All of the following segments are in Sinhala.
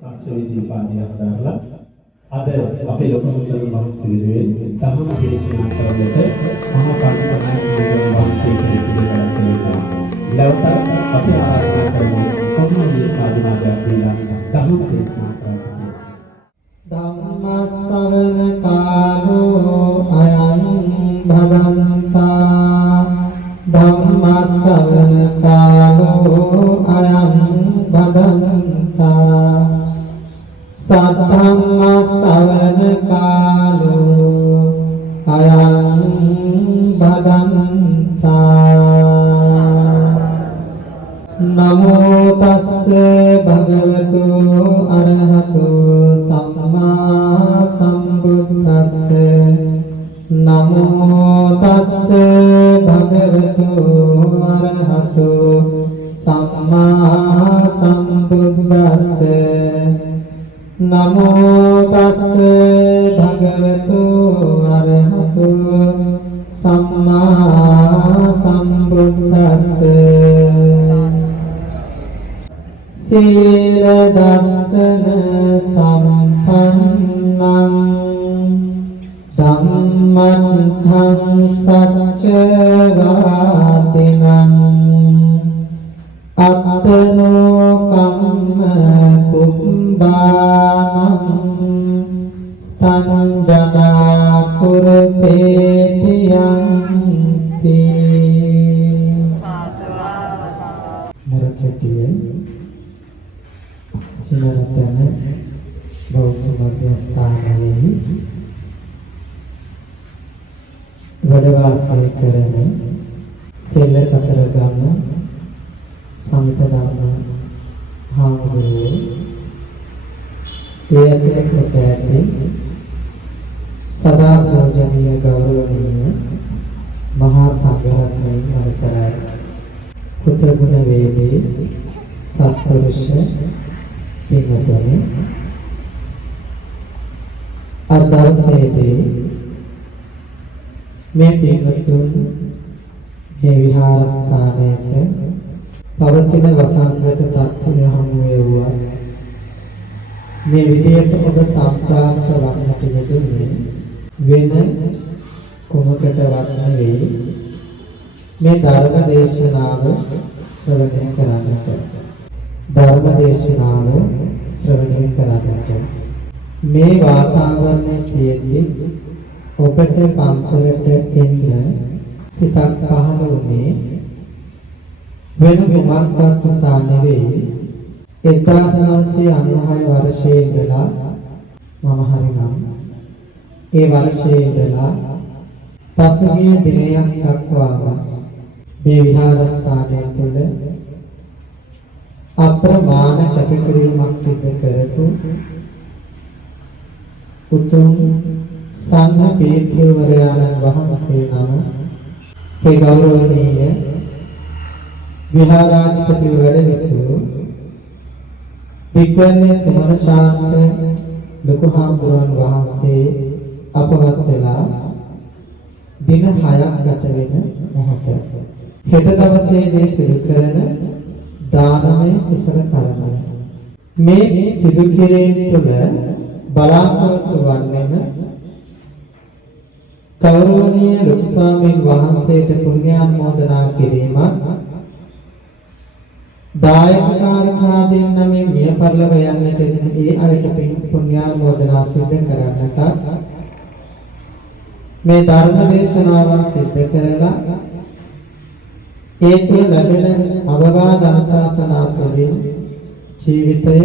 ආශ්‍රය දීපානියක් දාලා අද අපේ ලෝකමුද්‍රණ මහසිරියේ ධර්ම දේශනා කරන්නට මහා පඬිතුමා වහන්සේ කෙනෙක් ඉදිරියට ලෞතර අපි ආරාධනා කරමු කොහොමද සාධනාවක් දීලා ධර්ම දේශනා කරන්න. ධම්මස්සවන කාලෝ අයං භදන්තා ධම්මස්සවන කාලෝ අයං භදන්තා සද්ධම්මස්සවන කාලෝ අයං භදන්තා නමෝ තස්ස භගවතු අරහතු සම්මා සම්බුද්දස්ස නමෝ තස්ස භගවතු අරහතු සම්මා සම්බුද්දස්ස නමෝ තස්ස භගවතු අරහතු සම්මා සම්බුද්දස්ස සීල දස්සන සම්පන්නං ධම්මං සච්ච වාදිනං අත්තනෝ කම්ම කුම්භානං තං ජනා කුරපේතියං මරකටියේ සිනරතන බෞද්ධ මධ්‍යස්ථානයේ වැඩ වාසය කරන සෙල්ලකතරගම සමිතධර්ම හාමුදුරුවෝ ඒ අතරකට ඇති සදා පූජනීය ගෞරවනීය මහා සංඝරත්නයන් අවසරයි කුතගුණ වේදී සත්පුරුෂ පින්වතුනි අද දවසේදී මේ පින්වතුන් මේ විහාරස්ථානයේ පවතින වසංගත තත්ත්වය හමු වේවා මේ විදියට ඔබ සම්ප්‍රාප්ත වන්නට යෙදුනේ වෙන කොමකටවත් නෙවෙයි මේ ධර්ම දේශනාව ශ්‍රවණය කරන්නට ධර්ම දේශනාව ශ්‍රවණය කරන්නට මේ වාතාවරණයේ තියෙද්දි ඔබට පන්සලට එන්න සිතක් පහළ වුණේ වෙන මොකක්වත් නිසා නෙවෙයි 1996 වර්ෂයේ ඉඳලා මම හරිනම් ඒ වර්ෂයේ ඉඳලා පසුගිය දිනයක් දක්වාම මේ විහාරස්ථානය තුළ අප්‍රමාණ කටයුතුවක් සිදු කරපු උතුම් සංඝ පීඨවරයාණන් වහන්සේ නම ඒ ගෞරවනීය විහාරාධිපති වැඩ විසූ වික්‍රමයේ සමන ශාන්ත ලොකු හාමුදුරුවන් වහන්සේ අපවත් වෙලා දින 6ක් ගත වෙන මොහොත හෙට දවසේදී සිදු කරන දානමය කුසල කර්මය මේ සිදු කිරීම තුළ බලාපොරොත්තු වන්නේම ගෞරවනීය ලොකු ස්වාමීන් වහන්සේට පුණ්‍යානුමෝදනා කිරීමත් දායක කාර්යාදීන් නමින් මිය පරලොව යන්නට දෙන ඒ අයට පුණ්‍යානුමෝදනා සිදු කරන්නට මේ ධර්ම දේශනාවන් සිදු කරලා ඒ තුළ ලැබෙන අවවාද අනුශාසනා තුළින් ජීවිතය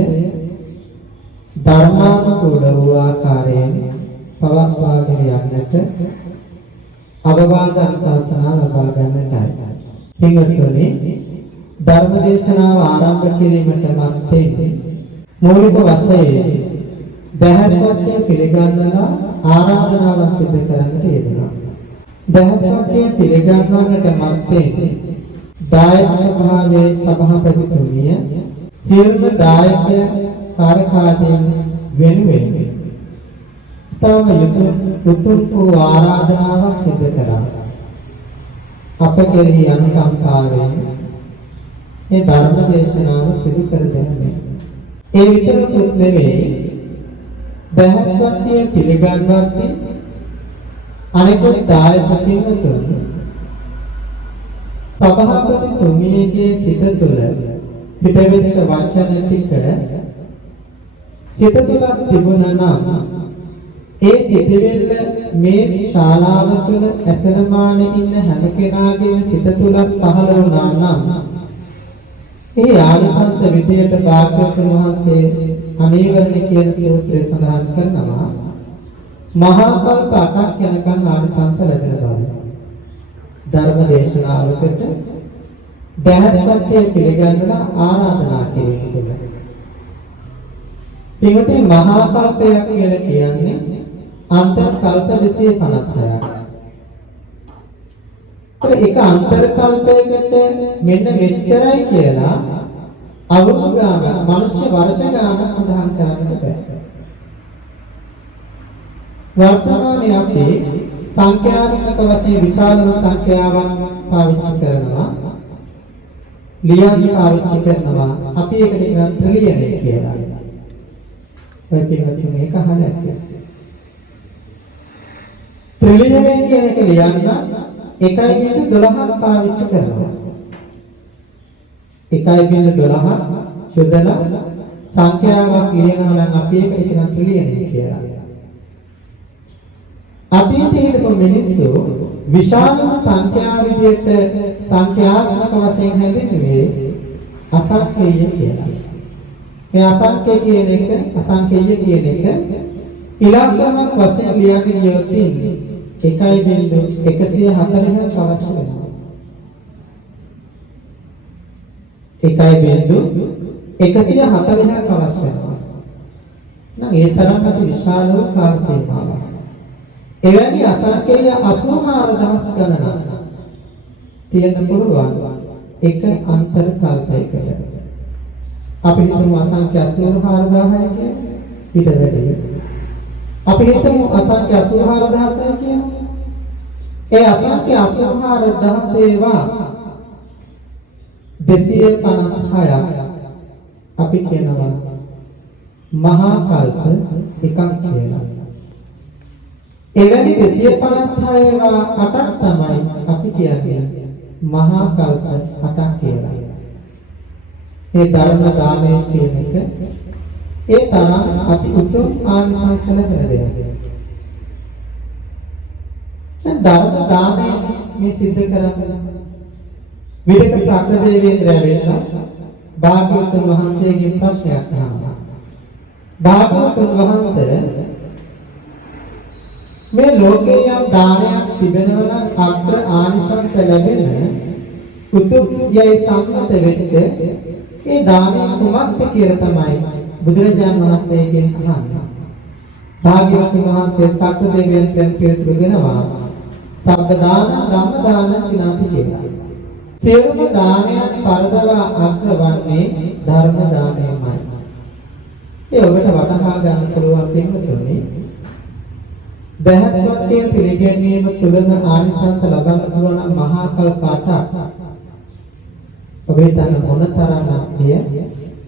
ධර්මානුකූල වූ ආකාරයෙන් පවත්වාගෙන යන්නට අවවාද අනුශාසනා ලබා ගන්නටයි. පින්වත්නි ධර්ම දේශනාව ආරම්භ කිරීමට මත්තේ මූලික වශයෙන් දහත්වත්ය පිළිගන්නලා ආරාධනාවක් සිදු කරන්නට යෙදුණා. දහත්වත්ය පිළිගන්නවන්නට මත්තේ දායක සභාවේ සභාපතිතුමිය සියලුම දායක කාර්යකාරීන් වෙනුවෙන් තම උතුම් වූ ආරාධනාවක් සිදු කරා. අප කෙරෙහි අනුකම්පාවෙන් මේ ධර්ම දේශනාව සිදු කර දෙන්නේ. ඒ විතරකුත් නෙවෙයි දැහත් කට්ටිය පිළිගන්වද්දී අනෙකුත් දායක පින්වතුන් සභාපතිතුමියගේ සිත තුළ පිටවෙච්ච වචන ටික සිත තුළ තිබුණා නම් ඒ සිතවිල්ල මේ ශාලාව තුළ ඇසෙනමානේ ඉන්න හැම කෙනාගේම සිත තුළ පහළ වුණා නම් ඒ ආනිසංස විදියට භාග්‍යවතුන් වහන්සේ අනීවරණ කියන සූත්‍රය සඳහන් කරනවා මහා කල්ප 8ක් යනකම් ආනිසංස ලැබෙන බව. ධර්ම දේශනාවකට දැහත් කට්ටිය පිළිගන්නලා ආරාධනා කිරීම තුළ. පින්වතුනි මහා කල්පයක් කියලා කියන්නේ අන්තර කල්ප 256ක්. ඒක අන්තර කල්පයකට මෙන්න මෙච්චරයි කියලා අවුරුදු ගානක් මනුෂ්‍ය වර්ෂ ගානක් සඳහන් කරන්න බෑ. වර්තමානයේ අපි සංඛ්‍යාත්මක වශයෙන් විශාලම සංඛ්‍යාවක් පාවිච්චි කරනවා. ලියන්න පාවිච්චි කරනවා. අපි ඒකට කියන ට්‍රිලියන කියලා. ඔය පින්වතුනි මේක අහලා ඇත්තේ. ට්‍රිලියන කියන එක ලියන්න 1.12ක් පාවිච්චි කරනවා. 1.12 යොදලා සංඛ්‍යාවක් ලියනවා නම් අපි ඒකට කියන ට්‍රිලියන කියලා. අතීතයේ හිටපු මිනිස්සු විශාලම සංඛ්‍යා විදියට සංඛ්‍යාත්මක වශයෙන් හැඳින්වුවේ අසංඛේය කියලා. මේ අසංඛේය කියන එක ඉලක්කමක් වශයෙන් ලියන්න ගියොත් ඉන්නේ 1.140ක් අවශ්‍ය වෙනවා. 1.140ක් අවශ්‍ය වෙනවා. නම් ඒ තරම් විශාල වූ කාල සීමාවක්. එවැනි අසංඛේය 84000 ගණනක් තියෙන්න පුළුවන් එක අන්තර කල්පයකට. අපි හිතමු අසංඛ්‍ය 84000යි කියන පිට වැඩි. අපි හිතමු අසංඛ්‍ය 84000 කියන ඒ අසංඛ්‍ය 84000 ඒවා 256ක් අපි කියනවා මහා කල්ප එකක් කියලා. එවැනි 256 ඒවා 8ක් තමයි අපි කියන්නේ මහා කල්ප 8ක් කියලා. ඒ ධර්ම දානය කියන එක ඒ තරම් අති උතුම් ආනිසංස ලැබෙන දෙයක්. දැන් ධර්ම දානය මේ සිද්ධ කරන්නේ විදක සක්‍ර දේවේන්ද්‍රය වෙලා භාග්‍යවතුන් වහන්සේගෙන් ප්‍රශ්නයක් අහනවා. භාග්‍යවතුන් වහන්සේ මේ ලෝකේ යම් දානයක් තිබෙනවා නම් අග්‍ර ආනිසංස ලැබෙන උතුම් යයි සම්මත වෙච්ච ඒ දානය කුමක්ද කියලා තමයි බුදුරජාණන් වහන්සේගෙන් අහන්නේ. භාග්‍යවතුන් වහන්සේ සක්‍ර දේවේන්ද්‍රයන් පිළිතුරු දෙනවා සබ්බ දාන ධම්ම දාන චිනාති කියලා. සියලුම දානයන් පරදවා අග්‍ර වන්නේ ධර්ම දානයමයි. ඒ ඔබට වටහා ගන්න පුළුවන් පින්වතුනි දැහත් වට්ටිය පිළිගැනීම තුළම ආනිසංස ලබන්න පුළුවන් මහා කල්ප 8ක් ඔබේ තන මොනතරම්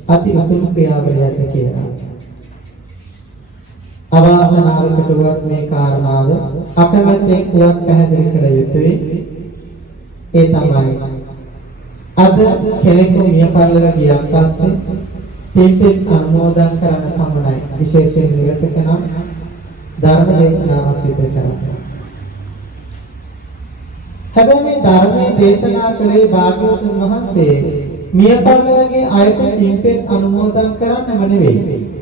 අති උතුම් ක්‍රියාවලියක්ද කියලා. අවාසනාවකට වුවත් මේ කාරණාව අපමැත්තෙන් වුවත් පැහැදිලි කළ යුතුයි. ඒ තමයි අද කෙනෙකු මිය පරලොව ගියන් පස්සේ පින්පින් අනුමෝදන් කරන්න පමණයි විශේෂයෙන් නිවසක නම් ධර්ම දේශනාව සිදු කරන්නේ. හැබැයි මේ ධර්මයේ දේශනා කළේ භාග්‍යවතුන් වහන්සේ මිය පරලොවගේ අයට පින්පින් අනුමෝදන් කරන්නම නෙවෙයි.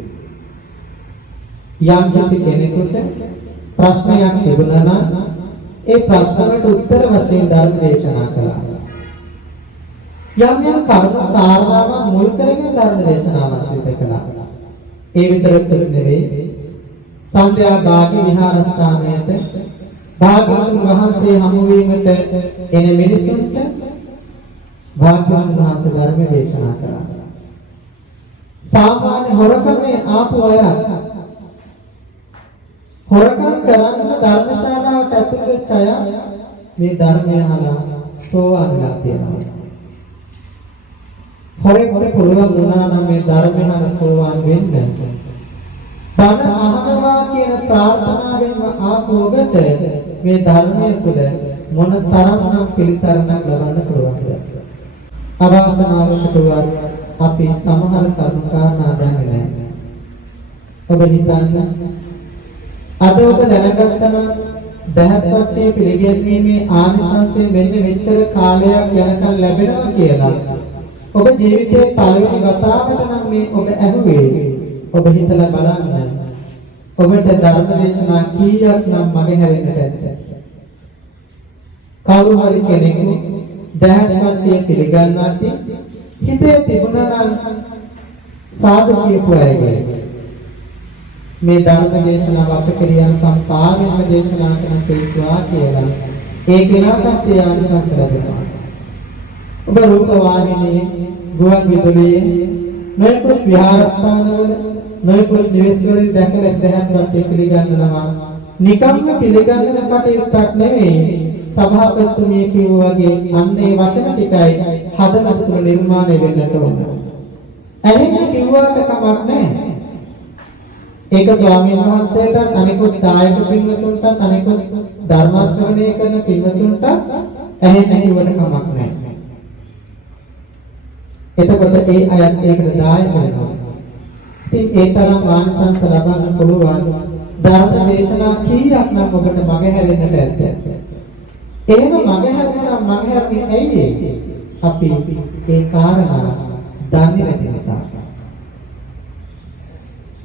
යම් කිසි කෙනෙකුට ප්‍රශ්නයක් තිබුණා නම් ඒ ප්‍රශ්නවලට උත්තර වශයෙන් ධර්ම දේශනා කළා. යම් යම් කර්ම කාරණාවන් මුල් කරගෙන ධර්ම දේශනාවක් සිදු කළා. ඒ විතරක් නෙවෙයි සන්ධ්‍යා භාගී විහාරස්ථානයට භාග්‍යවතුන් වහන්සේ හමු වීමට එන මිනිසුන්ට භාග්‍යවතුන් වහන්සේ ධර්ම දේශනා කළා. සාමාන්‍ය හොරකමේ ආපු අය හොරකම් කරන්න ධර්මශාලාවට ඇතුළු වෙච්ච අය මේ ධර්මය අහලා සෝවාන් වෙලා තියෙනවා. හොරෙන්ට පුළුවන් වුණා නම් මේ ධර්මයන් සෝවාන් වෙන්න. බණ අහනවා කියන ප්‍රාර්ථනාවෙන්ම ආපු ඔබට මේ ධර්මය තුළ මොන තරම්නම් පිළිසරණක් ලබන්න පුළුවන්ද? අවාසනාවකට අපි සමහර කරුණු කාරණා දන්නේ නැහැ. ඔබ හිතන්න අද ඔබ දැනගත්තා නම් දහත්පත්යේ පිළිගැන්වීමේ ආනිසංසය මෙන්න මෙච්චර කාලයක් යනකම් ලැබෙනවා කියලා. ඔබ ජීවිතේ පළවෙනි වතාවට නම් මේ ඔබ ඇහුවේ. ඔබ හිතලා බලන්න. ඔබට ධර්ම දේශනා කීයක් නම් මගේ හැරෙන්නට ඇද්ද? කවුරු හරි කෙනෙකු දහත්පත්යේ පිළිගන්නවාදී හිතේ තිබුණා නම් සාදු කියපු අයගේ මේ ධර්ම දේශනාව අපට කියනකම් පාරමිත දේශනා කරන සේක්වා කියලා ඒ කෙනාට ඒ ආනිසංස ලැබෙනවා. ඔබ රූප වාහිනියේ ගුවන් විදුලියේ නොයෙකුත් විහාරස්ථානවල නොයෙකුත් නිවෙස්වල දැකලා දහත්පත්යේ පිළිගන්නවා. නිකම්ම පිළිගන්න කටයුත්තක් නෙවෙයි. සභාපතිතුමිය කිව්වා වගේ අන්න ඒ වචන ටිකයි හදවත තුළ නිර්මාණය වෙන්නට ඕන. ඇහෙන්න කිව්වට කමක් නැහැ. ඒක ස්වාමීන් වහන්සේට අනිකුත් දායක පින්වතුන්ට අනිකුත් ධර්ම ශ්‍රවණය කරන පින්වතුන්ට ඇහෙන්න කිව්වට කමක් නැහැ. එතකොට ඒ අයත් ඒකට දායක වෙනවා. ඉතින් ඒ තරම් ආනිසංස ලබන්න පුළුවන් ධර්ම දේශනා කීයක් නම් ඔබට මගහැරෙන්නට ඇද්ද? එහෙම මගහැරුණා මගහැරන්නේ ඇයි? අපි ඒ කාරණා දන්නේ නැති නිසා.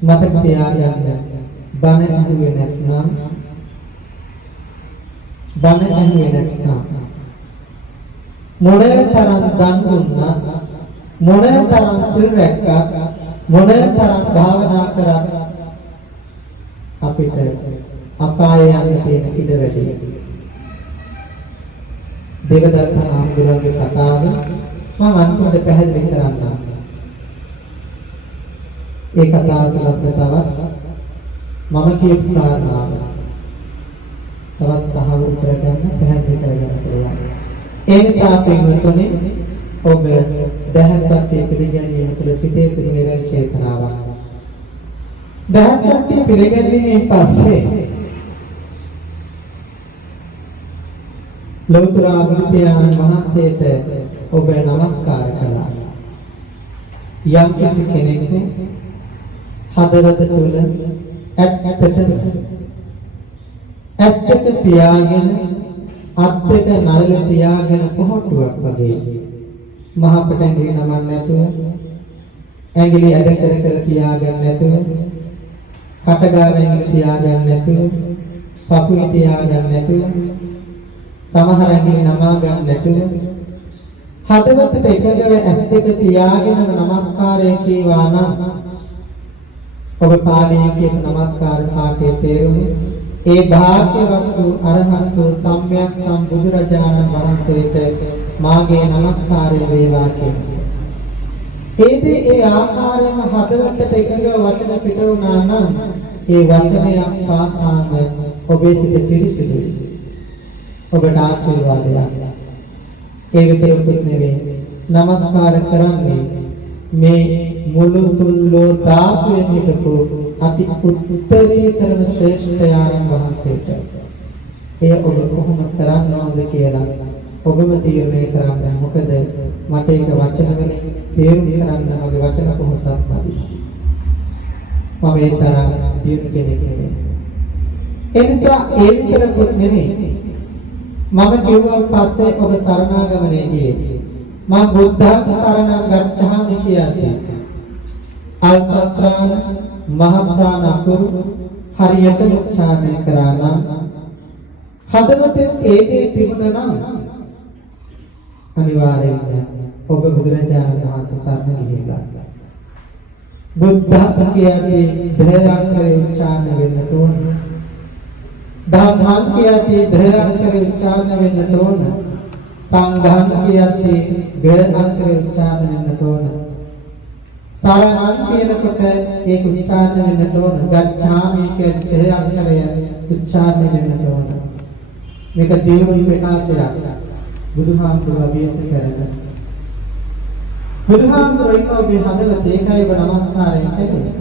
මතක තියාගන්න බණ අහුවේ නැත්නම් මොනතරම් දන් දුන්නා මොනතරම් සිල් රැක්කා මොනතරම් භාවනා කරා අපිට අපායේ යන්න තියෙන ඉඩ වැඩි. දේවදත්ත හාමුදුරුවන්ගේ කතාව මම අන්තිමට පැහැදිලි කරන්නම්. ඒ කතාව තුළ තවත් මම කියපු කාරණාව තවත් තහවුරු කරගන්න පැහැදිලි කරගන්න පුළුවන්. ඒ නිසා පින්වතුනි ඔබ දහත්පත්යේ පිළිගැනීම තුළ සිටේ තුළ නිරන් චේතනාවක්. දහත්පත්යේ පිළිගැනීමෙන් පස්සේ ලෞතර බුදු පියාණන් වහන්සේට ඔබ නමස්කාර කළා. යම් කිසි කෙනෙකු හදවත තුළ ඇත්තටම ඇස් දෙක පියාගෙන අත් දෙක නළල තියාගෙන පොහොට්ටුවක් වගේ මහ පටැඟිලි නමන්න නැතුව ඇඟිලි ඇද කර කර තියාගන්න නැතුව කටගාවෙන් තියාගන්න නැතුව පපුවේ තියාගන්න නැතුව සමහර ඇඟිලි නමා ගන්න නැතුව හදවතට එකගව ඇස් දෙක තියාගෙන නමස්කාරය කීවා නම් ඔබ පාළියේ කියන නමස්කාර පාඨයේ තේරුම ඒ භාග්‍යවත් වූ අරහත් වූ සම්්‍යක් සම්බුදුරජාණන් වහන්සේට මාගේ නමස්කාරය වේවා කියන්නේ. ඒ ආකාරයෙන්ම හදවතට එකගව වචන පිට වුණා නම් ඒ වචනයක් පාසාම ඔබේ සිත පිරිසිදුයි. ඔබට ආශිර්වාදයක්. ඒ විතරකුත් නෙවෙයි නමස්කාර කරන්නේ මේ මුළු තුන්ලෝ ධාතුවෙන් හිටපු අති උත්තරීතරම ශ්‍රේෂ්ඨයාණන් වහන්සේට. එය ඔබ කොහොම කරන්න ඕනද කියලා ඔබම තීරණය කරන්න. මොකද මට ඒක වචන වලින් තේරුම් කරන්න මගේ වචන කොහොසත් නැති. මම ඒ තරම් දියුණු කෙනෙක් නෙවෙයි. ඒ නිසා ඒ විතරකුත් නෙවෙයි මම කිව්වන් පස්සේ ඔබ සරණාගමනේ ගියේ. මම බුද්ධං සරණං ගච්ඡාමි කියන්නේ. අල්පත්‍රාණ මහත්‍රාණ අකුරු හරියට උච්චාරණය කරා නම් හදවතෙන් ඒ තිබුණා නම් අනිවාර්යයෙන්ම ඔබ බුදුරජාණන් වහන්සේ සරණ ගිහිල්ලා. බුද්ධ කියන්නේ ධෛර්යාක්ෂරය උච්චාරණය වෙන්න ඕන. ධම්මං කියන්නේ ධෛර්යාක්ෂරය උච්චාරණය වෙන්න ඕන. සංඝං කියන්නේ ඝ අක්ෂරය උච්චාරණය වෙන්න ඕන. සරණං කියනකොට ඒක උච්චාරණය වෙන්න ඕන. ගච්ඡාමි කියන්නේ ඡ අක්ෂරය උච්චාරණය වෙන්න ඕන. මේක දියුණු ප්‍රකාශයක්. බුදුහාමුදුරුවෝ අභියස කරන බුදුහාමුදුරුවෝ ඔබේ හදවතේ ඒකයි ඔබ නමස්කාරයෙන් කෙරේ.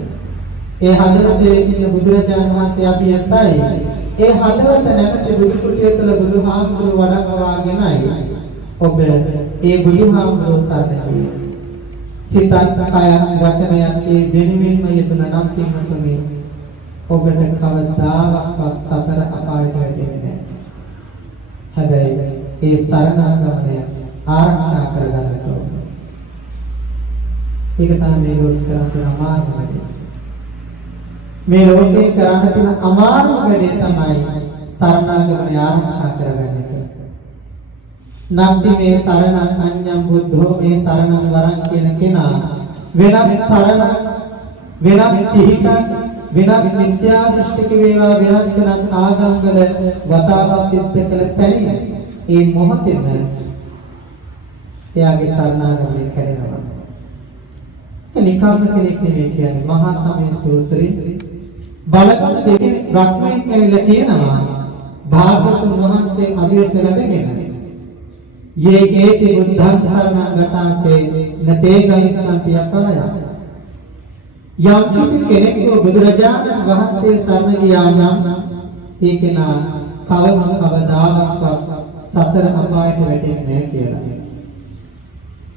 ඒ හදවතේ ඉන්න බුදුරජාණන් වහන්සේ අපි ඇසයි. ඒ හදවත නැමැති බුදු කුටිය තුළ බුදුහාමුදුරුවෝ වඩංගවාගෙනයි ඔබ ඒ බුදුහාමුදුරුවෝ සරණ සිතත් කය වචනයත් ඒ වෙනුවෙන්ම යෙදුන නම් තින්තුනේ ඔබට කවදාවත් සතර අපායට වැටෙන්නේ නැහැ. හැබැයි ඒ සරණාගමනය ආරක්ෂා කරගන්න ඕනේ. ඒක තමයි මේ ලෝකේ කරන අමාරුම වැඩේ. මේ ලෝකේ කරන්න තියෙන අමාරුම වැඩේ තමයි සරණාගමනය ආරක්ෂා කරගන්න එක. නන්දි මේ සරණ අඤ්ඤං බුද්ධෝ මේ සරණං වරං කියන කෙනා වෙනත් සරණ වෙනත් පිහිටක් වෙනත් මිත්‍යා දෘෂ්ටික වේවා වෙනත් ආගම් වල වතාවක් සිද්ධ කළ සැනින් ඒ මොහොතේම එයාගේ සරණාගමනය කැඩෙනවා. නිකම්ම කෙනෙක් නෙමෙයි කියන්නේ මහා සමය සූත්‍රයේ බලපෑම දෙකේ රත්නයෙන් කැවිලා කියනවා භාගතුන් වහන්සේ අභිවස වැදගෙන යේ කේති බුද්ධං සරණං ගතාසේ නතේ ගමිස්සන්ති අපරය යම් කිසි කෙනෙකු බුදුරජාණන් වහන්සේ සරණ ගියා නම් ඒ කෙනා කවදාවත් සතර අපායට වැටෙන්නේ නැහැ කියලා.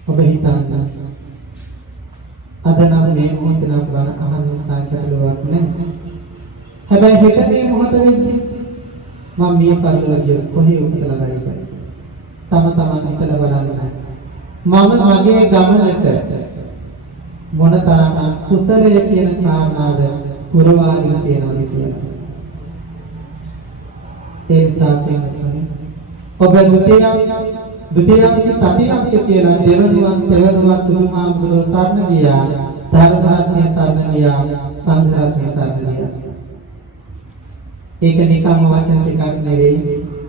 ඔබ හිතන්න අද නම් මේ මොහොතේ නම් වන අහන්න සාකච්ඡාවක් නැහැ. හැබැයි හෙට මේ මොහොත වෙන්නේ මම මේ පරිලෝකිය කොහේ උපතලා ගයිද? තම තමන් හිතලා බලන්න. මම මගේ ගමනට මොනතරම් කුසලය කියන කාරණාව පුරවාගෙන තියෙනවද කියලා. ඒ නිසා ඔබ දුතියම් තතියම් කියලා දෙවනුවන් තෙවනුවත් බුදුහාමුදුරුවෝ සරණ ගියා, ධර්මරත්නය සරණ ගියා, සංඝරත්නය සරණ ගියා. ඒක නිකම්ම වචන ටිකක් නෙවෙයි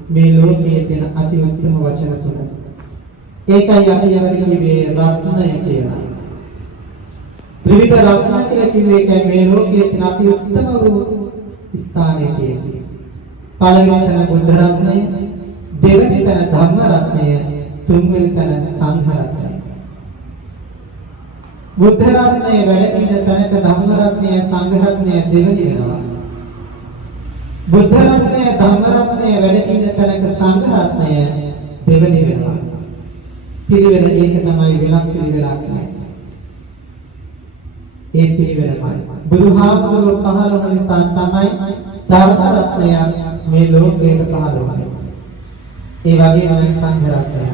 මේ ලෝකයේ තියෙන අති උත්තම වචන තුන. ඒකයි අපි යවලි කිව්වේ රත්නය කියලා. ත්‍රිවිධ රත්න කියලා කිව්වේ ඒකයි මේ ලෝකයේ තියෙන අති උත්තම වූ ස්ථානය කියන්නේ. පළවෙනි තැන බුද්ධ රත්නය, දෙවෙනි තැන ධම්ම රත්නය, තුන්වෙනි තැන සංඝ රත්නය. බුද්ධ රත්නය වැඩ ඉන්න තැනක ධම්ම රත්නය, සංඝ රත්නය දෙවෙනි වෙනවා. බුද්ධ රත්නය, ධම්ම රත්නය වැඩ ඉන්න තැනක සංඝ රත්නය දෙවෙනි වෙනවා. පිළිවෙල ඒක තමයි වෙනත් පිළිවෙලක් නෑ. ඒ පිළිවෙලමයි. බුදුහාමුදුරුවෝ පහළ වුණ නිසා තමයි ධර්ම රත්නය මේ ලෝකයට පහළ වුණේ. ඒ වගේමයි සංඝ රත්නය.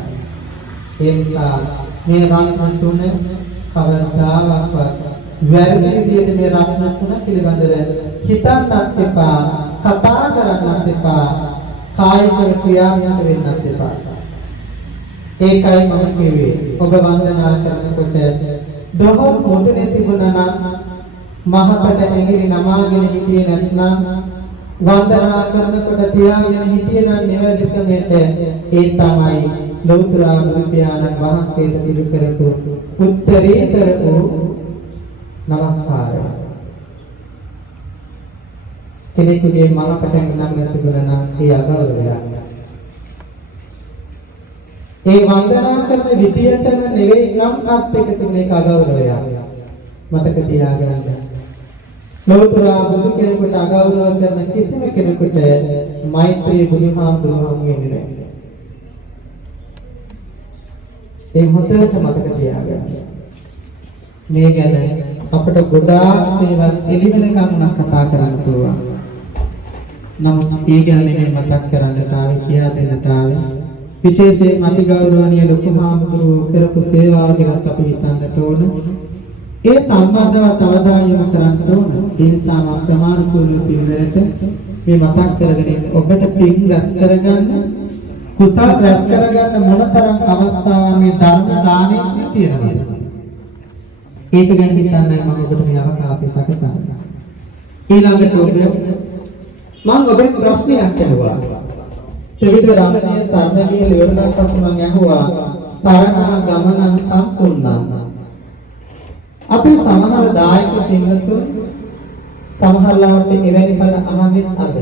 ඒ නිසා මේ රත්න තුන කවදාවත් වැරදි විදිහට මේ රත්න තුන පිළිබඳව හිතන්නත් එපා, කතා කරන්නත් එපා, කායික ක්‍රියාත්මක වෙන්නත් එපා. ඒකයි මම කිව්වේ ඔබ වන්දනා කරනකොට දොහොත් මොදනේ තිබුණා නම් මහකට ඇඟිලි නමාගෙන හිටියේ නැත්නම් වන්දනා කරනකොට තියාගෙන හිටියේ නම් නිවැරදිකමට ඒ තමයි ලෞතර බුදු පියාණන් වහන්සේට සිදු කරපු උත්තරීතර වූ නමස්කාරය. කෙනෙකුගේ මහකට ඇඟිලි නම් තිබුණා නම් ඒ අගෞරවයක්. ඒ වන්දනා කරන විදියටම නෙවෙයි නම් අත් එක තුනේ අගෞරවයක්. මතක තියාගන්න. ලෞතර බුදු කෙනෙකුට අගෞරව කරන කිසිම කෙනෙකුට මෛත්‍රී බුදුහාමුදුරුවෝ වෙන්නේ නැහැ. ඒ හොතට මතක තියාගන්න. මේ ගැන අපිට ගොඩාක් දේවල් එළිවෙනකම් නම් කතා කරන්න පුළුවන්. නමුත් ඒ ගැන නෙමෙයි මතක් කරන්නට ආවේ, කියා දෙන්නට ආවේ. විශේෂයෙන් අති ගෞරවනීය ලොකු හාමුදුරුවෝ කරපු සේවාව ගැන අපි හිතන්නට ඕන. ඒ සම්බන්ධව අවධානය යොමු කරන්න ඕන. ඒ නිසා මම ප්‍රමාණිකව පිළිවෙලට මේ මතක් කරගෙන ඔබට පින් රැස් කරගන්න, කුසල රැස් කරගන්න මොනතරම් අවස්ථාවක් මේ ධර්ම දාණයෙන් තියෙනවද? ඒක ගැන හිතන්නයි මම ඔබට මේ අවකාශය සැකසන්නේ. ඊළඟට මම ඔබට ප්‍රශ්නයක් අහුවා. ත්‍රිවිධ රත්නය සරණ ගිහින් ඉවරනට පස්සේ මම අහුවා සරණ ගමනං සම්පූර්ණං. අපි සමහර දායක පින්වතුන් සමහරලාට එවැනි පද අහන්නේ අද.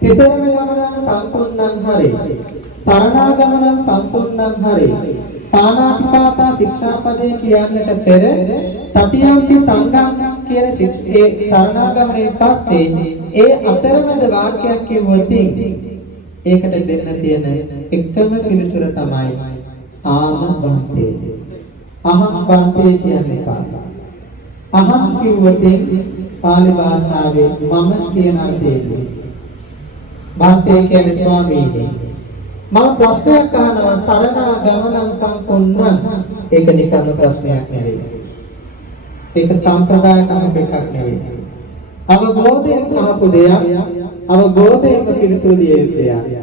තිසරණ ගමනං සම්පූර්ණං හරි. සරණා ගමනං සම්පූර්ණං හරි. පාණාතිපාතා ශික්ෂාපදේ කියන්නට පෙර තතියම්පි සංඝං කියන ශික්ෂේ සරණාගමනේ පස්සේ ඒ අතරමැද වාක්‍යයක් කිව්වොත් ඒකට දෙන්න තියෙන එකම පිළිතුර තමයි ආම බන්තේ. අහං බන්තේ කියන්නේ කාටද? අහං කිව්වොත් පාලි භාෂාවේ මම කියන අර්ථයයි. බන්තේ කියන්නේ ස්වාමීනි. මම ප්‍රශ්නයක් අහනවා සරණාගමනං සම්පූර්ණ. ඒක නිකම්ම ප්‍රශ්නයක් නෙවෙයි. ඒක සම්ප්‍රදායකම එකක් නෙවෙයි. අවබෝධයෙන් අහපු දෙයක් අවබෝධයෙන්ම පිළිතුරු දිය යුතුය.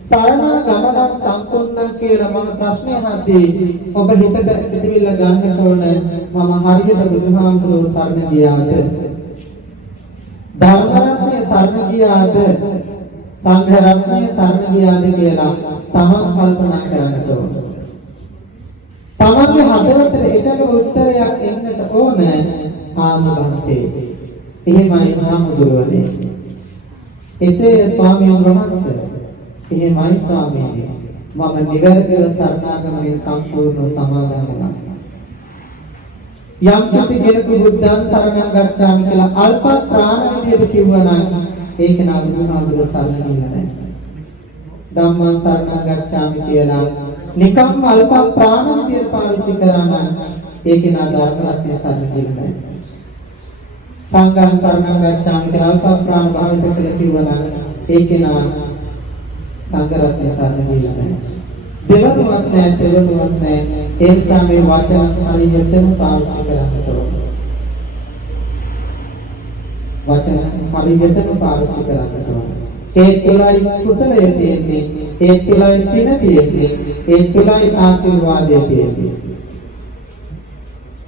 සරණාගමනං සම්පූර්ණ කියලා මම ප්‍රශ්නය අහද්දී ඔබ හිතට සිතවිල්ල ගන්න ඕන මම හරියට බුදුහාමුදුරුවෝ සරණ ගියාද? ධර්මරත්නයේ සරණ ගියාද? සංඝ රත්නයේ සරණ ගියාද කියලා තමන් කල්පනා කරන්න ඕන. තමන්ගේ හදවතට එකම උත්තරයක් එන්නට ඕන ආමබන්තේ. එහෙමයි හාමුදුරුවනේ. එසේ ස්වාමීන් වහන්සේ එහෙමයි ස්වාමීනි. මම නිවැරදිව සරණාගමනයේ සම්පූර්ණ සමාදන් වුණා. යම් කෙනෙකු බුද්ධං සරණං ගච්ඡාමි කියලා අල්ප ප්‍රාණ විදියට කිව්වා නම් ඒක නා බුදුහාමුදුරුවෝ සරණ ගියේ නැහැ. ධම්මං සරණං ගච්ඡාමි කියලා නිකම් අල්ප ප්‍රාණ විදියට පාවිච්චි කරා නම් ඒක නා ධර්ම රත්නය සරණ ගියේ නැහැ. සංඝං සරණං ගච්ඡාමි කියලා අල්ප ප්‍රාණ භාවිත කියලා කිව්වා නම් ඒක නා සංඝ රත්නය සරණ ගියේ නැහැ. දෙවනුවත් නැහැ තෙවනුවත් නැහැ. ඒ නිසා මේ වචන හරියටම පාවිච්චි කරන්න ඕනේ. වචන හරියටම පාවිච්චි කරන්න ඕනේ. ඒ තුලයි කුසලය තියෙන්නේ. ඒ තුලයි පින තියෙන්නේ. ඒ තුලයි ආශිර්වාදය තියෙන්නේ.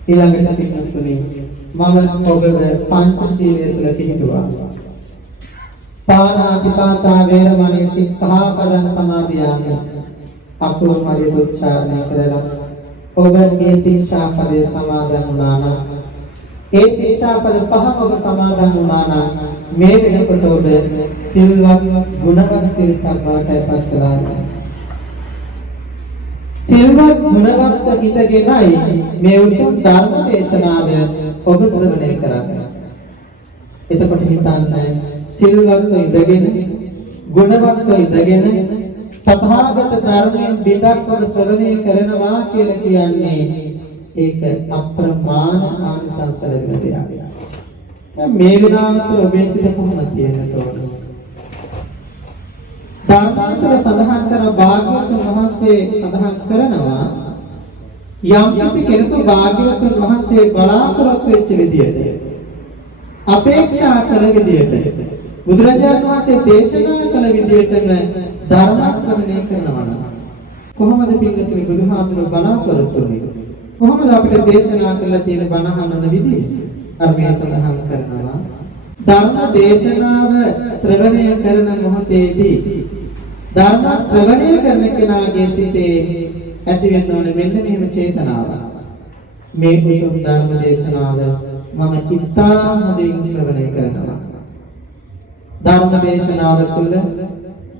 ඊළඟට පිටුතුනි මම ඔබව පංචශීලය තුල පිළිතුවා. පාණාතිපාතා වේරමණී සික්ඛාපදං සමාදියාමි. අපෝ හරියට උච්චාරණය කරලා ඔබ ඒ ශික්ෂාපදේ සමාදන් වුණා නම් ඒ ශික්ෂාපද පහම ඔබ සමාදන් වුණා නම් මේ වෙනකොට ඔබ සිල්වත් ගුණවත් පිරිසක් බවට පත් වෙනවා. සිල්වත් ගුණවත් හිතගෙනයි මේ උතුම් ධර්ම දේශනාව ඔබ ශ්‍රවණය කරන්නේ. එතකොට හිතන්නේ සිල්වත්ව ඉඳගෙන ගුණවත්ව ඉඳගෙන තථාගත ධර්මයෙන් බිඳක් ඔබ ශ්‍රවණය කරනවා කියලා කියන්නේ ඒක අප්‍රමාණ ආනිසංස ලැබෙන දෙයක්. මේ විනාමතර ඔබේ සිත කොහොමද තියෙන්නට ඕන? ධර්මාන්තර සඳහන් කර භාග්‍යවතුන් වහන්සේ සඳහන් කරනවා යම් කෙනෙකු භාග්‍යවතුන් වහන්සේ බලාපොරොත්තු වෙච්ච විදියට අපේක්ෂා කළ විදියට බුදුරජාණන් වහන්සේ දේශනා කළ විදියටම ධර්ම ශ්‍රවණය කරනවා නම් කොහොමද පින්වත්නි බුදුහාමුදුරුවෝ බලාපොරොත්තු වෙන්නේ? කොහොමද අපිට දේශනා කරලා තියෙන බණ අහන විදිය? අර්මයේ සඳහන් කරනවා ධර්ම දේශනාව ශ්‍රවණය කරන මොහොතේදී ධර්ම ශ්‍රවණය කරන කෙනාගේ සිතේ ඇති වෙන්න ඕනේ මෙන්න මෙහෙම චේතනාවක්. මේ උතුම් ධර්ම දේශනාව මම ඉතා හොඳින් ශ්‍රවණය කරනවා. ධර්ම දේශනාව තුළ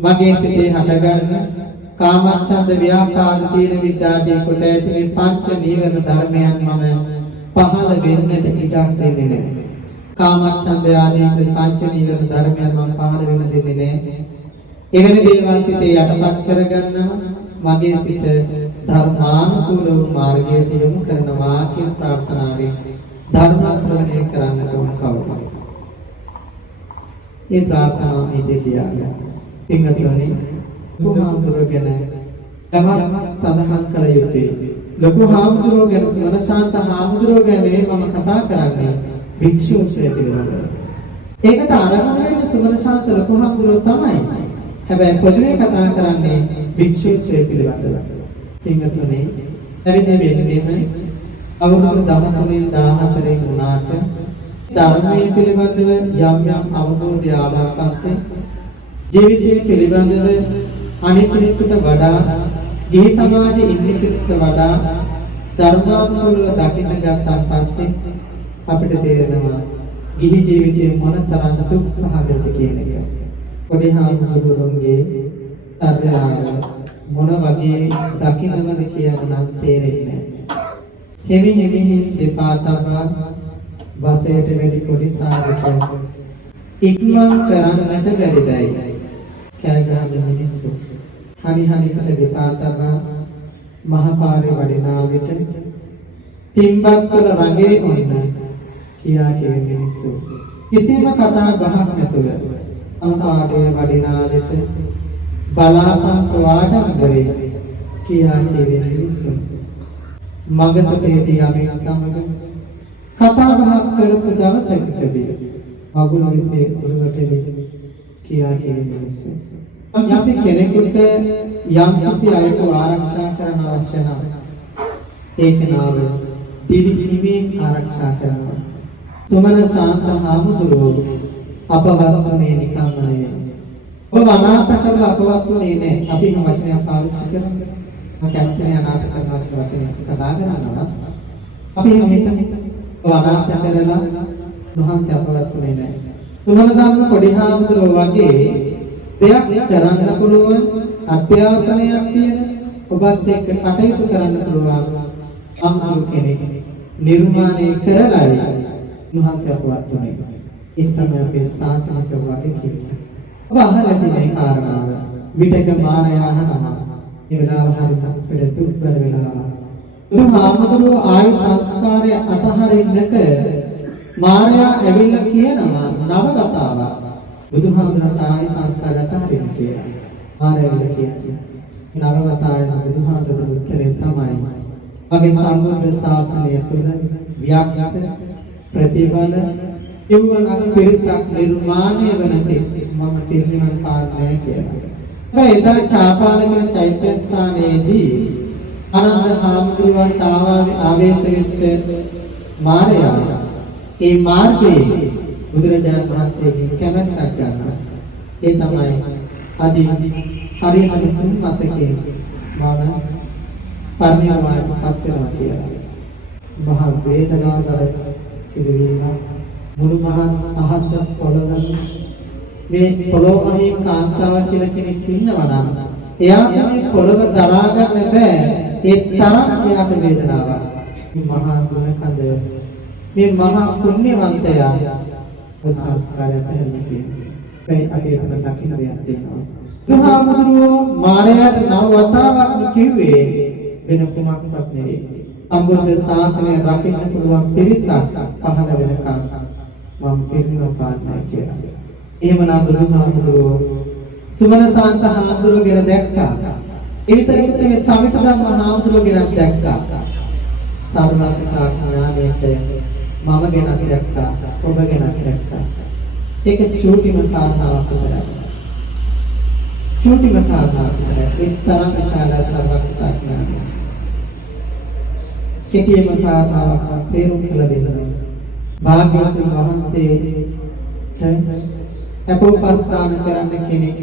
මගේ සිතේ හටගන්න කාමච්ඡන්ද ව්‍යාපාද තීන විද්‍යාදී කොට ඇති මේ පංච නීවරණ ධර්මයන් මම පහළ වෙන්නට ඉඩක් දෙන්නේ නැහැ. කාමච්ඡන්ද ආදී පංච නීවරණ ධර්මයන් මම පහළ වෙන්න දෙන්නේ නැහැ. එවැනි දේවල් සිතේ යටපත් කරගන්නවා මගේ සිත ධර්මානුකූල මාර්ගයට යොමු කරනවා කියන ප්‍රාර්ථනාවෙන් ධර්ම ශ්‍රවණය කරන්න ඕන කවුරුද? ඒ ප්‍රාර්ථනාව මේ තියාගන්න. පින්වත්නි ලොකු හාමුදුරුවෝ ගැන තමක් සඳහන් කළ යුතුයි. ලොකු හාමුදුරුවෝ ගැන සමනශාන්ත හාමුදුරුවෝ ගැන මම කතා කරන්නේ භික්ෂුත්වය පිළිබඳව. ඒකට අරමුණ වෙන්නේ සමනශාන්ත ලොකු හාමුදුරුවෝ තමයි. හැබැයි පොදුවේ කතා කරන්නේ භික්ෂුත්වය පිළිබඳව. පින්වත්නි ඇවිදින්නේ අවුරුදු 13 14 වුණාට ධර්මයේ පිළිබඳව යම් යම් අවබෝධය ආවන් පස්සේ ජීවිතය පිළිබඳව අනිත්‍යකට වඩා ගිහි සමාජයේ ඉන්නෙකට වඩා ධර්මානුකූලව දකින්න ගත්තාන් පස්සේ අපිට තේරෙනවා ගිහි ජීවිතයේ මොනතරම් දුක් සහගත කියන එක. පොඩි හාමුදුරුවෝගේ තර්ජනාව මොන වගේ දකින්නවද කියලා නම් තේරෙන්නේ නැහැ. හිමි හිමින් දෙපා තබා බසයට වැඩි පොඩි සාරක ඉක්මන් කරන්නට බැරිදයි. කෑ ගහන මිනිස්සු හනි හනිකට දෙපා තබා මහ පාරේ වඩිනා විට පින්බත් වල රඟේ ඔන්න කියා කියන මිනිස්සු කිසිම කතා බහක් නැතුව අපාඩේ වඩිනා විට බලාපංක වාඩම්බරේ කියා කියන මිනිස්සු මගතටදී යමින් සමග කතා බහක් කරපු දවසකදී අගුණ විසේ උරුවට කියා කියන මිනිස්සු කිසි කෙනෙකුට යම් කිසි අයෙකු ආරක්ෂා කරන්න අවශ්‍ය නම් ඒක නාම දිවි දිවිමේ ආරක්ෂා කරනවා. සුමන ශාන්ත හාමුදුරුවෝ අපවත්ුනේ නිකම්ම නෙවෙයි. ඔබ අනාථ කරලා අපවත්ුනේ නෑ. අපි මේ වචනය පාවිච්චි කරමු. මම කැමතිනේ අනාථ කරනවා කියන වචනය කතා කරනවා. අපි හිතමු ඔබ අනාථ කරලා මහන්සිය අපවත්ුනේ නෑ. සුමන ධම්ම පොඩි හාමුදුරුවෝ වගේ දෙයක් කරන්න පුළුවන් අධ්‍යාපනයක් තියෙන ඔබත් එක්ක කටයුතු කරන්න පුළුවන් අම්මුරු කෙනෙක් නිර්මාණය කරලායි මහන්සිය අපවත්ුනේ. ඒක තමයි අපේ ශාසනික වගකීම. ඔබ අහලා තියෙන කාරණාව විතක මානයා අහනවා. මේ වෙලාව හරියට අපිට දුක්බර වෙලාව. බුදුහාමුදුරුවෝ ආයු සංස්කාරය අතහරින්නට මානයා ඇවිල්ලා කියනවා නව කතාවක්. බුදුහාමුදුරුවෝ ආයු සංස්කාරය අතහරින්න කියලා. මානයා ඇවිල්ලා කියන්නේ. නව කතාවේ බුදුහාමුදුරුවෝ උත්තරේ තමයි මගේ සම්බුද්ධ ශාසනය තුළ ව්‍යාප්ත ප්‍රතිබල යොවන පිරිසක් නිර්මාණය වන තෙක් මම පිරිනිවන් පාන්නේ කියලා. එදා චාපාලක චෛත්‍යස්ථානයේදී ආනන්ද හාමුදුරුවන්ට ආවේශ වෙච්ච මාරයා ඒ මාර්ගයේ බුදුරජාණන් වහන්සේගෙන් කැමැත්තක් ගන්නවා. ඒ තමයි අදී හරියට 3 මාසෙකින් මම පරිණිරවාණයටපත් වෙනවා කියලා. මහා වේදනාවර සිදුවීම මුළු මහත් අහස පොළොව මේ පොළොවහි කාන්තාව කියලා කෙනෙක් ඉන්නවා නම් එයාට මේ පොළොව දරා ගන්න බෑ. ඒ තරම් එයාට වේදනාවක්. මේ මහා ගුණකඳ මේ මහා පුණ්‍යවන්තයා සංස්කාරය පැහැදිලි කියනවා. ඒ අපේ අතන දකින්න දෙයක් තියෙනවා. බුදුහාමුදුරුවෝ මාරයාට නව වතාවක් කිව්වේ වෙන කුමක්වත් නෙවෙයි. සම්බුද්ධ ශාසනය රකින්න පුළුවන් පිරිසක් පහළ වෙනකන් මම පිරිනිවන් පානවා කියලා. එහෙමනම් බුදුහාමුදුරුවෝ සුමන ශාන්ත හාමුදුරුවෝ ගැන දැක්කා. ඒ විතරක් නෙවෙයි සමිත ධම්ම හාමුදුරුවෝ ගැන දැක්කා. සර්වඥතා ඥානයට මම ගැන දැක්කා. ඔබ ගැන දැක්කා. ඒක චූටිම කාරණාවක් විතරයි. චූටිම කාරණාවක් විතරයි. ඒ තරම් විශාල සර්වඥතා ඥානය. කෙටිම කාරණාවක් තේරුම් කළ දෙන්න. භාග්‍යවතුන් වහන්සේට අපෝපස්ථාන කරන්න කෙනෙක්.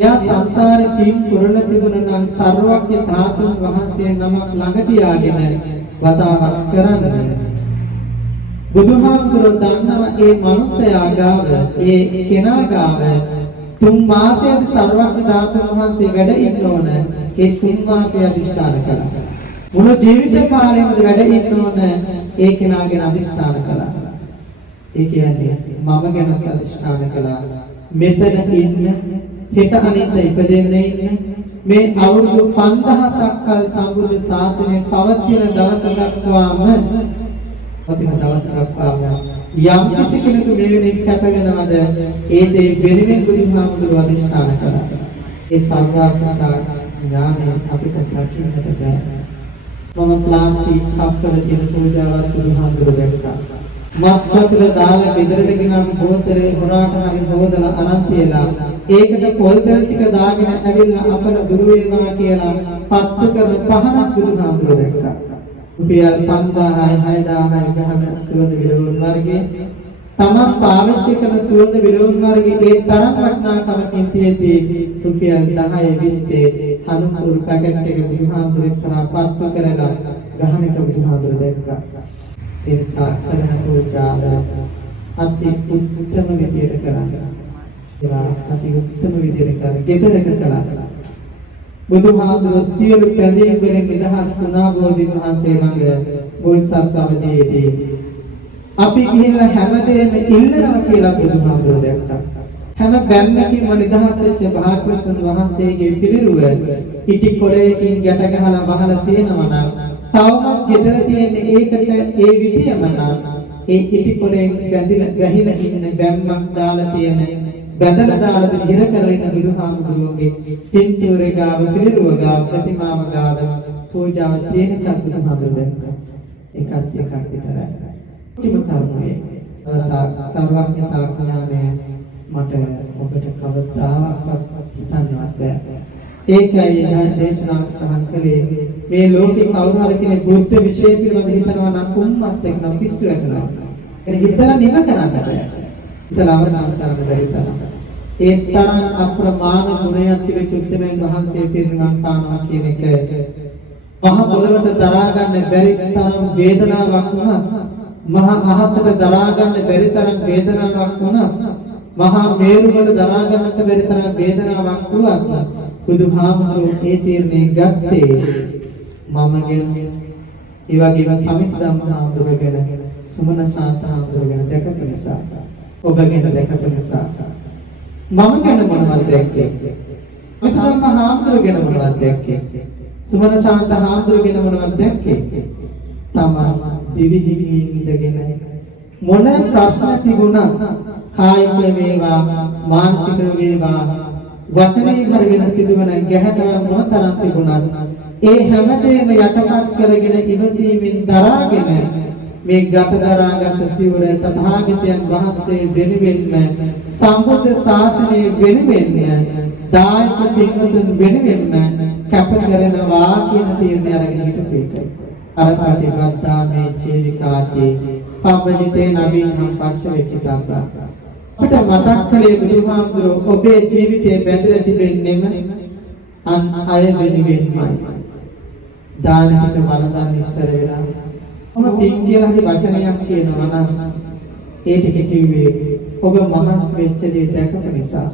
යා සංසාරේ පින් පුරලා තිබුණා නම් සර්වඥ ධාතුන් වහන්සේ නමක් ළඟ තියාගෙන වතාවක් කරන්න. බුදුහාමුදුරුවෝ දන්නවා ඒ මනුස්සයා ගාව ඒ කෙනා ගාව 3 මාසයේදී සර්වඥ ධාතුන් වහන්සේ වැඩ ඉන්න ඕන. ඒ 3 මාසය අධිෂ්ඨාන කළා. මුළු ජීවිත කාලෙම වැඩ ඉන්න ඕන ඒ කෙනාගෙන අධිෂ්ඨාන කළා. ඒ කියන්නේ මම ගැන අධිෂ්ඨාන කළා. මෙතන ඉන්න හෙට අනිත් ඉපදෙන්න ඉන්න මේ අවුරුදු 5000ක් කල් සම්බුද්ධ ශාසනය පවතින දවස දක්වාම යම් කිසි කෙනෙකු මේ වෙලෙන් කැපගෙනවද ඒ දේ වෙනුවෙන් බුදුහාමුදුරුවෝ අධිෂ්ඨාන කළා. ඒ සර්වඥතා ඥානය අපිට දකින්නට බෑ. මම ප්ලාස්ටික් කප්පල තියෙන පූජාවක් බුදුහාමුදුරුවෝ දැක්කා. මත් වතුර දාලා ගෙදරට ගෙනාම බෝතලේ හොරාට හරි හොදලා අරන් තියලා ඒකට පොල් තෙල් ටික දාගෙන ඇවිල්ලා අපල දුර වේවා කියලා පත්තු කරන පහනක් බුදුහාමුදුරුවෝ දැක්කා. රුපියල් 5000යි 6000යි ගහන සුවඳ විලවුන් වර්ගයේ තමන් පාවිච්චි කරන සුවඳ විලවුන් වර්ගයේ ඒ තරම් වටිනාකමකින් තියෙද්දී රුපියල් 10 20 හඳුන්වපු පැකට් එක බුදුහාමුදුරුවෝ ඉස්සරහා පත්තු කරලා ගහන එක බුදුහාමුදුරුවෝ දැක්කා. ඒ නිසා කරන පූජාව අති උත්තම විදියට කරන්න. ඒවා අති උත්තම විදියට කරන්න. ගෙදරක කළා. බුදුහාමුදුරුවෝ සියලු පැඳීම් වලින් නිදහස් වුණා බෝධි වහන්සේ ළඟ බෝධිසත්ව අවදීයේදී. අපි ගිහිල්ලා හැමදේම ඉල්ලනවා කියලා බුදුහාමුදුරුවෝ දැක්කා. හැම බැම්මකින්ම නිදහස් වෙච්ච භාග්‍යවතුන් වහන්සේගේ පිළිරුව ඉටි කොළයකින් ගැට ගහලා වහලා තියෙනවා නම් තවමත් ගෙදර තියෙන ඒකට ඒ විදියම නම් ඒ ඉටි කොළයෙන් වැහිලා ඉන්න බැම්මක් දාලා තියෙන බැදලා දාලා ඉර කරගෙන බුදුහාමුදුරුවෝගේ පින්තූරේ ගාව පිළිරුව ගාව ප්‍රතිමාව ගාව පූජාව තියෙන එකක් බුදුහාමුදුරුවෝ දැක්කා. එකක් විතරයි. ටිම කර්මයේ සර්වඥතා ඥානය මට ඔබට කවදාවත් හිතන්නවත් බෑ. ඒකයි දේශනාව සඳහන් කළේ මේ ලෝකේ කවුරු හරි කෙනෙක් බුද්ධ විශේෂ පිළිබඳ හිතනවා නම් කුම්මත් එක්ක නම් පිස්සු වැටෙනවා. ඒක හිතලා නිම කරන්න බෑ. හිතලා අවසන් කරන්න බැරි තරම්. ඒ තරම් අප්‍රමාණ ගුණයක් තිබෙච්ච උත්තරමයන් වහන්සේ පිරිනිවන් පානවා කියන එක මහ පොළොවට දරා ගන්න බැරි තරම් වේදනාවක් වුණා. මහා අහසට දරා ගන්න බැරි තරම් වේදනාවක් වුණා. මහා මේරුවට දරා ගන්නට බැරි තරම් වේදනාවක් වුණත් බුදුහාමුදුරුවෝ ඒ තීරණය ගත්තේ මම ගැන ඒ වගේම සමිද්දම් හාමුදුරුවෝ ගැන සුමන ශාන්තහාමුදුරුවෝ ගැන දැකපු නිසා ඔබ ගැන දැකපු නිසා මම ගැන මොනවද දැක්කේ සමිද්දම් හාමුදුරුවෝ ගැන මොනවද දැක්කේ සුමන ශාන්තහාමුදුරුවෝ ගැන මොනවද දැක්කේ තමා දිවිහිමියෙන් ඉඳගෙන මොන ප්‍රශ්න තිබුණා කායික වේවා මානසික වේවා වචනේ හරගෙන සිදුවන ගැහැටවල් මොනතරම් තිබුණත් ඒ හැමදේම යටපත් කරගෙන ඉවසීමෙන් දරාගෙන මේ ගත දරාගත් සිවුර තථාගතයන් වහන්සේ වෙනුවෙන්ම සම්බුද්ධ ශාසනය වෙනුවෙන්ම දායක පින්වතුන් වෙනුවෙන්ම කැප කරනවා කියන තීරණය අරගෙන හිටපු අර කාටේ වත්තාමේ ජීවිකාතේ පබ්බජිතේ නවීනම් පච්චවේකිතබ්බා අපිට මතක් කළේ බුදුහාමුදුරුවෝ ඔබේ ජීවිතයේ බැඳලා තිබෙන්නේම අන් අය වෙනුවෙන්මයි. දානකට වළඳන් ඉස්සර වෙලා ඔබ පින් කියලා වචනයක් කියනවා නම් ඒ ටික කිව්වේ ඔබ මහන්සි වෙච්ච දේ දැකපු නිසා.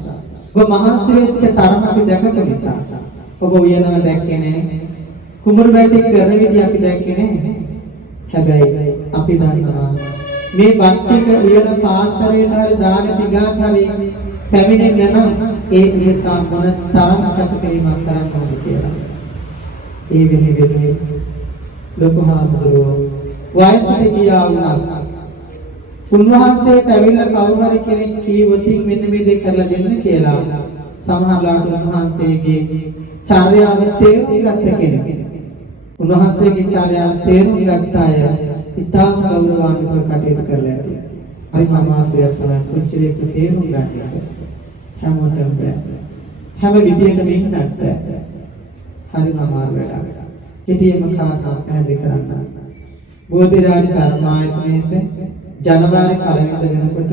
ඔබ මහන්සි වෙච්ච තරමක් දැකපු නිසා. ඔබ උයනව දැක්කේ නැහැ. කුඹුරු වැටි කරන විදිහ අපි දැක්කේ නැහැ. හැබැයි අපි දන්නවා මේ බක්තික උයන පාත්‍රයට හරි දාන පිගාට හරි පැමිණෙන්නේ නම් ඒ සම්මන තරම් කැපකිරීමක් කරන්න ඕනේ කියලා. ඒ වෙනුවෙන් ලොකු හාමුදුරුවෝ වයසට ගියා වුණා. උන්වහන්සේට ඇවිල්ලා කවුරු හරි කෙනෙක් කීවොතින් මෙන්න මේ දේ කරලා දෙන්න කියලා. සමහරවිට උන්වහන්සේගේ චර්යාව තේරුම් ගත්ත කෙනෙක්. උන්වහන්සේගේ චර්යාව තේරුම් ගත්ත අය ඉතාම ගෞරවාන්විතව කටයුතු කරලා ඇති. හරි මාත්‍රයක් තමයි කුංචලයක තේරුම් ගන්න. හැමෝටම බෑ. හැම විදියකම ඉන්නත් බෑ. හරි මාමාර වැඩ. ඉතින් මේ කාරණා පැහැදිලි කරන්න. බෝධිරාජ ධර්මායතනයේ ජනවාරි පළවෙනිද වෙනකොට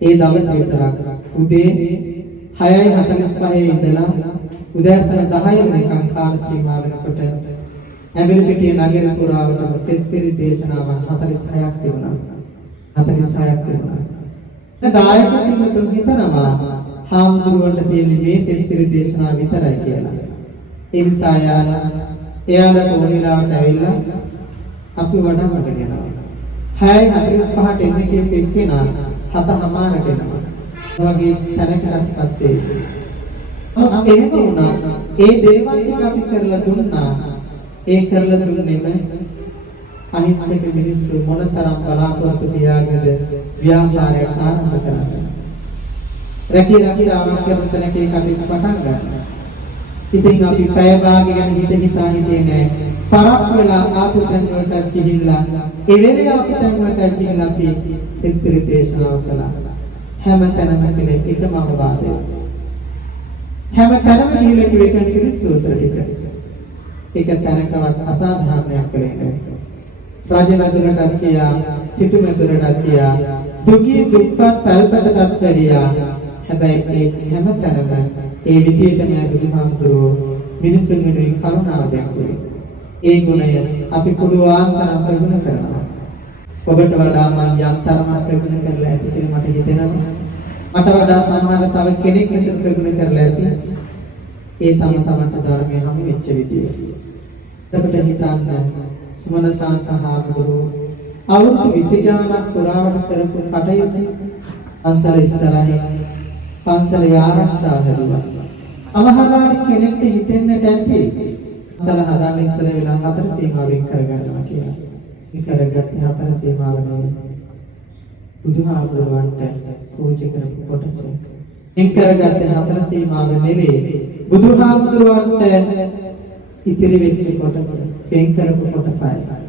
ඒ දවසේ විතරක් උදේ 6:45 ඉඳලා උදෑසන 10 වෙනකම් කාල සීමාව වෙනකොට ඇඹිලිපිටිය නගර පුරාවටම සෙත්සිරි දේශනාවන් 46ක් තිබුණා. 46ක් තිබුණා. දායක පින්වතුන් හිතනවා හාමුදුරුවන්ට තියෙන මේ සෙත්සිරි දේශනාව විතරයි කියලා. ඒ නිසා එයාලට ඕන වෙලාවට ඇවිල්ලා අපි වඩාවට ගෙනවා. 6:45ට එන්න කියපු එක්කෙනා 7:00ට එනවා. වගේ තැනකටපත් වෙයි. එහෙම වුණා. ඒ දේවල් ටික අපි කරලා දුන්නා. ඒ කරලා දුන්නෙම අහිංසක මිනිස්සු මොනතරම් බලාපොරොත්තු තියාගෙනද ව්‍යාපාරයක් ආරම්භ කරන්නේ. රැකී ආරක්ෂාවක් කරන තැනකේ කටයුතු පටන් ගන්නවා. ඉතින් අපි පැය භාගය ගැන හිතා හිටියේ නෑ. පරක් වෙලා ආපු තැන් වලට ගිහිල්ලා ඒ වෙලේ ආපු තැන් වලට ගිහිල්ලා අපි සෙත්සිරි දේශනාව කළා. හැම තැනම කෙනෙක් එකම අවවාදය. හැම තැනම ගිහිල්ලා කිව්වේ කෙනෙක් සූත්‍ර ටික. ඒක තැනකවත් අසාධාරණයක් වෙන්නේ නැහැ. රජමැදුරටත් කියා, සිටුමැදුරටත් කියා, දුකී දුක්පත් පැල්පතටත් වැඩියා. හැබැයි ඒ හැම තැනම ඒ විදියටම බුදුහාමුදුරුවෝ මිනිසුන් වෙනුවෙන් කරුණාව දැක්වේ. ඒ ගුණය අපි පුළුවන් තරම් ප්‍රගුණ කරනවා. ඔබට වඩා මම යම් තරමක් ප්‍රගුණ කරලා ඇති කියලා මට හිතෙනවා. මට වඩා සමහර තව කෙනෙක් විතර ප්‍රගුණ කරලා ඇති. ඒ තම තමන්ට ධර්මය හමු වෙච්ච විදිය. එතකොට හිතන්න සුමන සාන්තහාමුදුරුවෝ අවුරුදු 20 ගානක් පුරාවට කරපු කටයුතු පන්සල ඉස්සරහින් පන්සලේ ආරක්ෂා කරුවා. අමහරාණි කෙනෙක්ට හිතෙන්නට ඇති පන්සල හදන්න ඉස්සර වෙලා 4 සීමාවෙන් කරගන්නවා කියලා. මේ කරගත්තේ 4 සීමාව නෙවෙයි. බුදුහාමුදුරුවන්ට පූජා කරපු කොටස. මේ කරගත්තේ 4 සීමාව නෙවෙයි. බුදුහාමුදුරුවන්ට ඉතිරි වෙච්ච කොටස, පෙන් කරපු කොටසයි.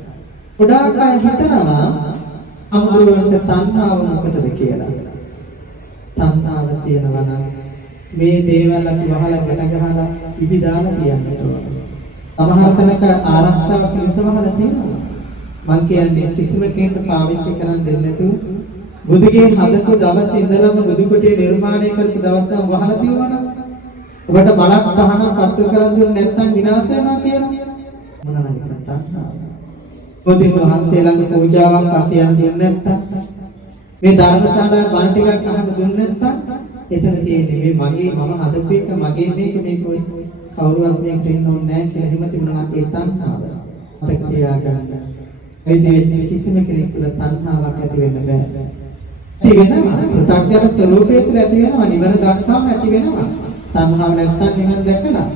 ගොඩාක් අය හිතනවා අමුදුරන්ට තණ්හාව මොකටද කියලා. තණ්හාව තියෙනවා නම් මේ දේවල් අපි වහලා ගැට ගහලා ඉබිදාලා තියන්නට ඕන. සමහර තැනක ආරක්ෂාව පිළිස වහලා තියෙනවා. මං කියන්නේ කිසිම කෙනෙකුට පාවිච්චි කරන් දෙන්නේ නැතුව බුදුගේ හදපු දවස් ඉඳලම බුදු කුටිය නිර්මාණය කරපු දවස් තම වහලා තියෙනවා. ඔබට බලක් තහනම් පත්තු කරන් දුන්නේ නැත්නම් විනාශ වෙනවා කියනවා. මොනවාද තණ්හාව? පොදින් වහන්සේ ළඟ පූජාවක් අතියන දුන්නේ නැත්නම් මේ ධර්මශාලාවේ බණ ටිකක් අහන්න දුන්නේ නැත්නම් එතන තියෙන්නේ මේ මගේ මම හදපු එක මගේ මේක කවුරුවත් මේකට ඉන්න ඕනේ නැහැ කියලා එහෙම තිබුණා නම් ඒ තණ්හාව මතක තියාගන්න. ඒ දෙච්ච කිසිම කෙනෙක් තුළ තණ්හාවක් ඇති වෙන්න බෑ. ඇති වෙනවා ප්‍රත්‍යක්ෂ ස්වરૂපයේ තුළ ඇති වෙනවා නිවන දක්වාම ඇති වෙනවා. තණ්හාව නැත්තම් නිවන් දැකලා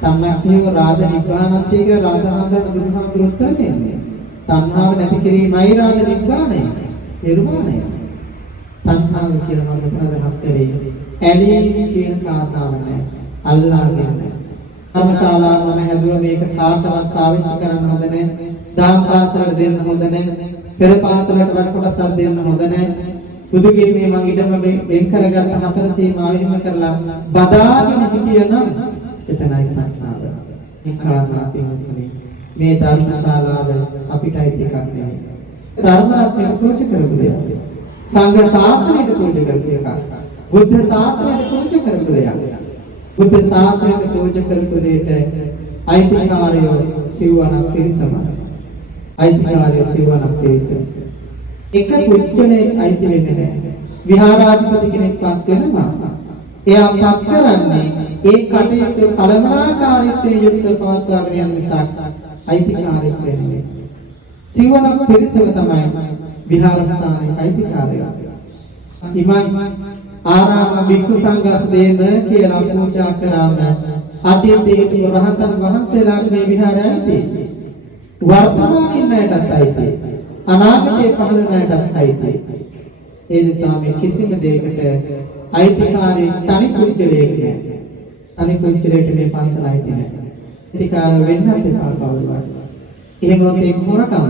තණ්හා කියව රාග නිබ්බානන්තය කියලා රාධාන්දරණ බුදුහාමුදුරු උත්තර දෙන්නේ. තණ්හාව නැති කිරීමයි රාග නිබ්බානය. නිර්වාණය. තණ්හාව කියලා මම මෙතන අදහස් කරේ. ඇලීම කියන කාරණාව නෑ. අල්ලාගෙන නෑ. ධර්මශාලාව මම හැදුවා මේක කාටවත් පාවිච්චි කරන්න හොඳ නෑ. දාම් පාසලට දෙන්න හොඳ නෑ. පෙර පාසලට වත් කොටසක් දෙන්න හොඳ නෑ. බුදුගේ මේ මං ඉඩම වෙන් කරගත්ත 4 සීමාව එහෙම කරලා බදාගෙන හිටියනම් එතනයි තණ්හාව. මේ කාරණා පිළිතුරේ මේ ධර්මශාලාව අපිටයි එකක් නෙවෙයි. ධර්ම රත්නය පූජා කරපු දෙයක්. සංඝ ශාසනයට පූජා කරපු එකක්. බුද්ධ ශාසනයට පූජා කරපු දෙයක්. බුද්ධ ශාසනයට පූජා කරපු දෙයට අයිතිකාරයෝ සිවණක් පිරිසමයි. අයිතිකාරයෝ සිවණක් පිරිසම. එක පුච්චලේ අයිති වෙන්නේ නැහැ. විහාරාධිපති කෙනෙක්පත් වෙනවා. එයා පත් කරන්නේ ඒ කටයුතු කලමනාකාරීත්වයෙන් යුක්තව පවත්වාගෙන යන නිසා අයිතිකාරයෙක් වෙන්නේ. සිවණක් පිරිසම තමයි විහාරස්ථානයේ අයිතිකාරයා. ඉමන් ආරාම භික්ඛු සංඝස් දේම කියලා පූජා කරාම අතීතයේ රහතන් වහන්සේලාට මේ විහාරය ඇති. වර්තමානයේ නැටත් ඇති. අනාගතයේ පහළ නැටත් ඇති. ඒ නිසා මේ කිසිම දෙයකට අයිතිකාරී තනි කුච්චලයක තනි කුච්චලයට මේ පන්සල ඇති නැහැ. අයිතිකාර වෙන්නත් එපා කවුරුවත්. එහෙමවත් ඒක හොරකම.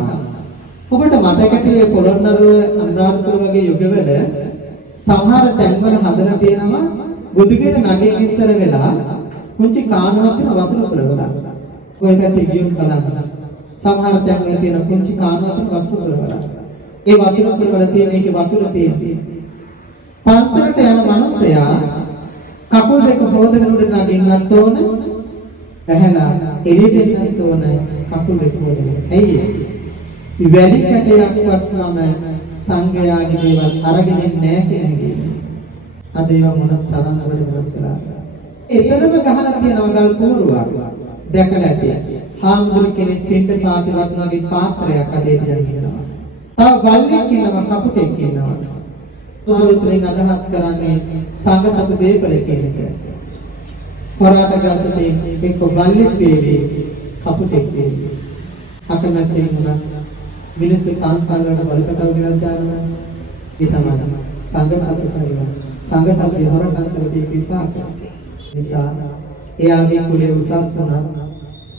ඔබට මතකද මේ පොළොන්නරුව අනුරාධපුර වගේ යුගවල සමහර තැන්වල හදලා තියෙනවා බුදුගෙට නගින්න ඉස්සර වෙලා කුංචි කානුවක් වෙන වතුර පුරවලා. ඔය පැත්තේ ගියොත් බලන්න. සමහර තැන්වල තියෙන කුංචි කානුවක් වෙන වතුර පුරවලා. ඒ වතුර පුරවලා තියෙන එකේ වතුර තියෙන්නේ. පන්සලට යන මිනිසයා කකුල් දෙක හොදගෙන උඩ නගින්නත් ඕන. ඇහැලා එළියට එන්නත් ඕන කකුල් දෙක හොදගෙන. ඇයි ඒ? වැඩි කැටයක්වත් මම සංඝයාගේ දේවල් අරගෙන නැහැ කියන්නේ. අද ඒවා මොන තරම් වල වෙනසලා. එතනම ගහලා තියෙනවා ගල් පෝරුවක්. දැකලා ඇති. හාමුදුරු කෙනෙක් පින්ඩ පාති වත්නාගේ පාත්‍රයක් අතේ තියන් ඉන්නවා. තව බල්ලෙක් ඉන්නවා කපුටෙක් ඉන්නවා. උතුරින් අදහස් කරන්නේ සංඝ සතු දීපලෙක් කියන එක. හොරාට ගත්ත තේ එක්ක බල්ලෙක් වේවි කපුටෙක් වේවි. අකමැත්තෙන් උනා මිනිස්සු පන්සල් වල බලකටව ගෙනත් දානවා. ඒ තමයි සංඝ සතු කරනවා. සංඝ සතු හොරකම් කරපේ විපාක. නිසා එයාගේ කුලේ උසස් වුණා.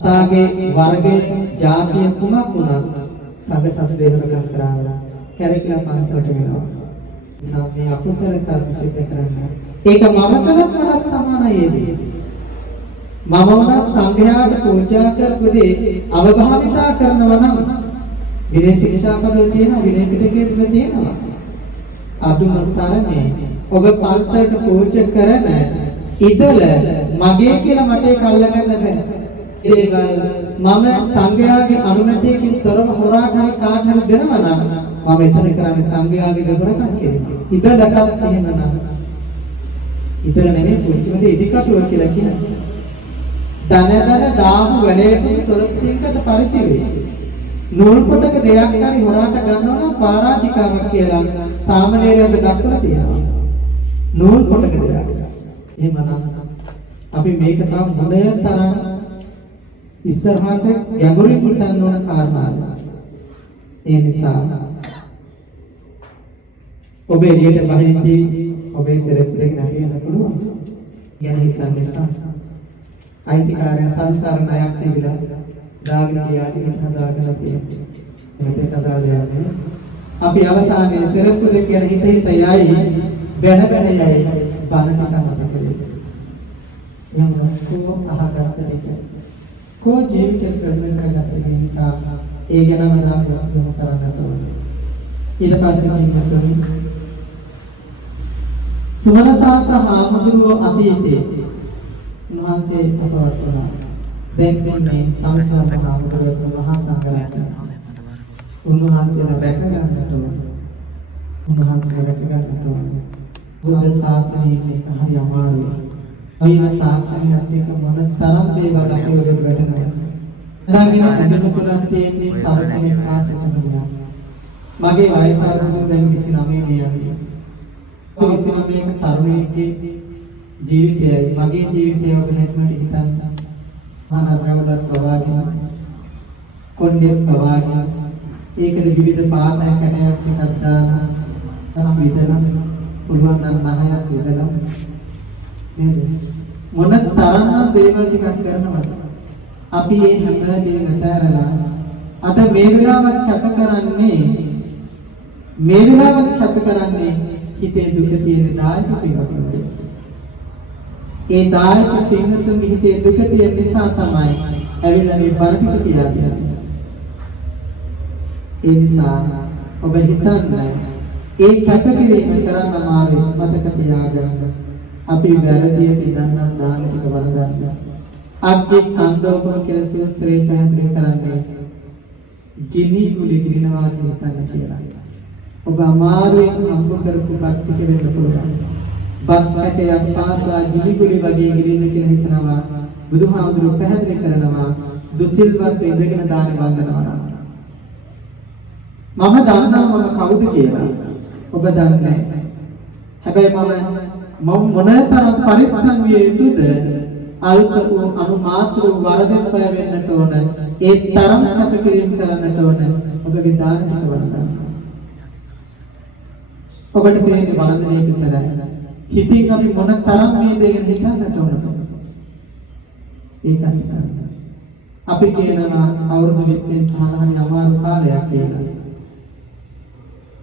තාගේ වර්ගයේ ජාතිය කුමක් වුණත් සංඝ සතු හොරකම් කරනවා. කැරකිලා පන්සලට වෙනවා. සාමයේ අකුසල කර්ම සිද්ධ කරනවා. ඒක මම කළත් මටත් සමානයි ඒ. මම වුණත් සංඝයාට පූජා කරපු දේ අවභාවිතා කරනවා නම් විනය ශික්ෂාපදේ තියෙනවා විනය පිටකයේ තුල තියෙනවා. අදුම තරමේ ඔබ පන්සලට පූජා කරන ඉදල මගේ කියලා මට ඒක අල්ලගන්න බෑ. ඒවල් මම සංඝයාගේ අනුමැතියකින් තොරව හොරාට හරි කාට හරි දෙනවා නම් මම එතන කරන්නේ සංඝයාගේ දෙවරකම් කිරීම. ඉදලටත් එහෙමනම් ඉතර නෙමෙයි පුංචිමද ඉදිකටුව කියලා කියන්නේ. දන දාපු වැඩේට සොරස්තිංකත පරිචිවේ. නූල් පොතක දෙයක් හරි හොරාට ගන්නවා නම් පරාජිකාවක් කියලා සාමණේරයන්ට දක්වලා තියෙනවා. නූල් පොතක දෙයක්. එහෙමනම් අපි මේක තව මොනේ තරම් ඉස්සරහට ගැඹුරින් හිතන්න ඕන කාරණාවක්. ඒ නිසා ඔබ එළියට බහිද්දී ඔබේ සෙරස් දෙක නැති වෙන්න පුළුවන්. ගැන හිතන්න එපා. අයිතිකාරය සංසාර ණයක් තිබිලා දාගෙන ගියාට ඒක හදාගෙන තියෙනවා. මෙතෙක් අදාළයන්නේ අපි අවසානයේ සෙරස් දෙක ගැන හිත හිත යයි බැන බැන යයි බානකට මතක වෙයි. යම් කෝ අහගත්ත දෙක කෝ ජීවිතේ ප්‍රබල කරගත්ත නිසා ඒ ගැනම යොමු කරන්නට ඕනේ. ඊට පස්සේ කියනවා සුමනසාස්ත හාමුදුරුවෝ අතීතයේ උන්වහන්සේ අපවත් වුණා. දැන් මේ සංසාර හාමුදුරුවෝ මහා සංඝරත්නය උන්වහන්සේලා දැක ගන්නට ඕනේ. උන්වහන්සේලා දැක ගන්නට ඕනේ. බුද්ධ ශාසනයේ මේක හරි අමාරුයි. අයින තාක්ෂණයත් එක්ක මොන තරම් දේවල් අපි වලට වැටෙනවද? දාගෙන අදමුතුලන් තියෙන්නේ තව කෙනෙක් ආසෙට ගියා. මගේ වයස අනුව දැන් 29 මේ යන්නේ. 29ක තරුණයෙක්ගේ ජීවිතයයි මගේ ජීවිතය ඔබලටම හිතන්න. මනරවලත් පවාගෙන කොණ්ඩෙත් පවාගෙන ඒකට විවිධ පාටයක් කැටයක් ටිකක් දාලා නම් විදලා පුළුවන් නම් 10ක් විදලා නේද? මොන තරම් දේවල් ටිකක් කරනවද? අපි මේ හැම දෙයක්ම අතහැරලා අද මේ වෙලාවත් කැප කරන්නේ හිතේ දුක තියෙන දායක පිටුපිට. ඒ දායක පිටුතුන්ගේ හිතේ දුක තියෙන නිසා තමයි ඇවිල්ලා මේ පරිපිට කියලා දෙන්නේ. ඒ නිසා ඔබ හිතන්න ඒ කැපකිරීම කරන්න අමාරුයි. මතක තියාගන්න. අපි වැරදියට ඉඳන් දාන ටික වරදන්න. අත්‍ය කන්දෝපම කියලා සූත්‍රයේ පැහැදිලි කරන්නේ ගිනි ගුලි ගිරිනවා කියන කියලා. ඔබ අමාරුවෙන් හම්බ කරපු කට්ටික වෙන්න පුළුවන්. බක්කටයක් පාසා ගිනි ගුලි වගේ ගිරින්න කියලා හිතනවා. බුදුහාමුදුරුවෝ පැහැදිලි කරනවා දුසිල්වත් ඉඳගෙන දාන වන්දනවා. මම දන්නවා මම කවුද කියලා. ඔබ දන්නේ නැහැ. හැබැයි මම මොනතරම් පරිස්සම් විය යුතුද? අල්ප වූ අනුමාත්‍ර වරදෙන් පය වෙන්නට ඕන. ඒ තරම් කැපකිරීම කරන්නට ඕන. ඔබගේ දානක වරදන්න. ඔබට පේන්නේ වරදනේ විතරයි. හිතින් අපි මොන තරම් මේ දේ ගැන හිතන්නට ඕනද? ඒකත් අපි කියනවා අවුරුදු 20න් පහළහරි අමාරු කාලයක් කියලා.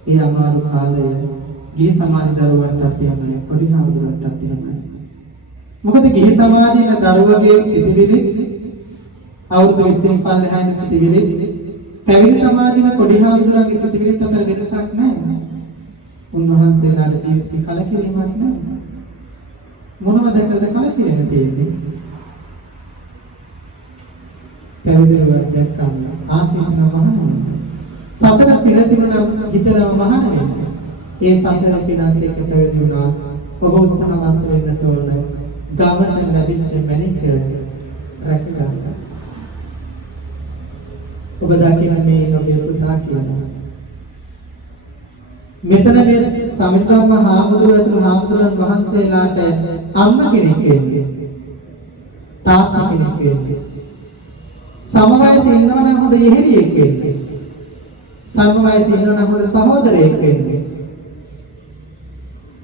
ඒ අමාරු කාලය ගිහි සමාජ දරුවන්ටත් එහෙමයි පොඩි හාමුදුරුවන්ටත් එහෙමයි. මොකද ගිහි සමාජයේ දරුවගේ සිටිවිලි අවුරුදු 20න් පහළහා ඉන්න සිටිවිලි පැවිදි සමාජයේ පොඩි හාමුදුරුවන්ගේ සිටිවිලිත් අතර වෙනසක් නැහැ. උන්වහන්සේලාට ජීවිතේ කලකිරීමක් නැහැ. මොනවද දැකලා කලකිරීම තියෙන්නේ? පැවිදිරුවක් දැක්කම ආසීන මහණෙනි. සසර පිළිතිබුණා හිතනම මහණෙනි. ඒ සසර පිළිත් එක්ක පැවිදි වුණා. ඔබ උත්සාහවන්ත වෙන්න ඕන. ගමන ලැබිච්ච මැනික රැක ගන්න. ඔබ දකින්න මේ ඔබේ පුතා කියනවා. මෙතන මේ සමිතම්ම හාමුදුරුවෝ හාමුදුරන් වහන්සේලාට අම්මා කෙනෙක් වෙන්නේ. තාත්තා කෙනෙක් වෙන්නේ. සමවයසේ ඉන්නවනම් හොඳ යෙහෙලියෙක් වෙන්නේ. සමවයසේ ඉන්නවනම් හොඳ සහෝදරයෙක් වෙන්නේ.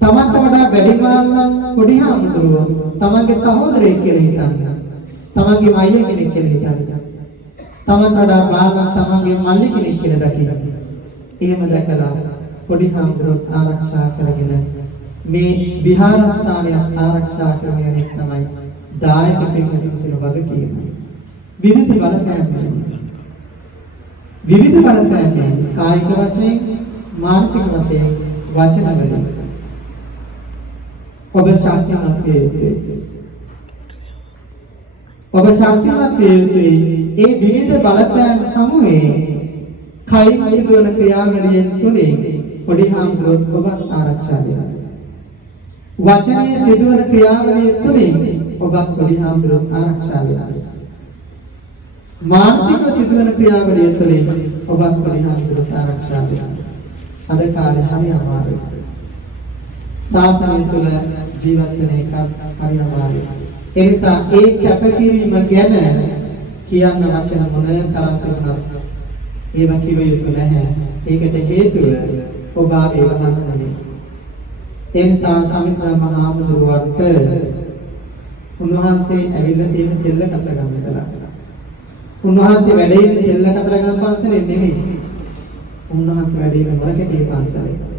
තමන්ට වඩා වැඩිමාල් නම් පොඩි හාමුදුරුවෝ තමන්ගේ සහෝදරයෙක් කියලා හිතන්න. තමන්ගේ අයියා කෙනෙක් කියලා හිතන්න. තමන්ට වඩා බාල තමන්ගේ මල්ලි කෙනෙක් කියලා දකින්න. එහෙම දැකලා පොඩි හාමුදුරුවෝ ආරක්ෂා කරගෙන මේ විහාරස්ථානය ආරක්ෂා කරගෙන යන තමයි දායක පිළිතුරු වගකීම. විවිධ බලපෑම් කායික වශයෙන් මානසික වශයෙන් වචන වලින් ඔබ ශක්තිමත් වේ යුතුයි. ඔබ ශක්තිමත් වේ යුතුයි. ඒ විවිධ බලපෑම් සමුවේ කයින් සිදුවන ක්‍රියාවලියෙන් තුලින් පොඩි හාමුදුරුවෝ ඔබ ආරක්ෂා වෙනවා. වචනයේ සිදුවන ක්‍රියාවලිය තුළින් ඔබත් පොඩි හාමුදුරුවෝ ආරක්ෂා වෙනවා. මානසික සිදුවන ක්‍රියාවලිය තුළින් ඔබත් පොඩි හාමුදුරුවෝ ආරක්ෂා වෙනවා. අද කාලේ හරි අමාරුයි. සාසනය තුළ ජීවත් වෙන එක හරි අමාරුයි. ඒ නිසා ඒ කැපකිරීම ගැන කියන්න වචන මොන තරම් තිබුණත් ඒව කිව යුතු නැහැ. ඒකට හේතුව ඔබ ආවේ වහන්නේ. ඒ නිසා සමිත මහාමුදුරුවන්ට උන්වහන්සේ ඇවිල්ලා තියෙන සෙල්ල කතරගම කළා. උන්වහන්සේ වැඩ ඉන්නේ සෙල්ල කතරගම පන්සලේ නෙමෙයි. උන්වහන්සේ වැඩ ඉන්නේ මොරකටේ පන්සලේ.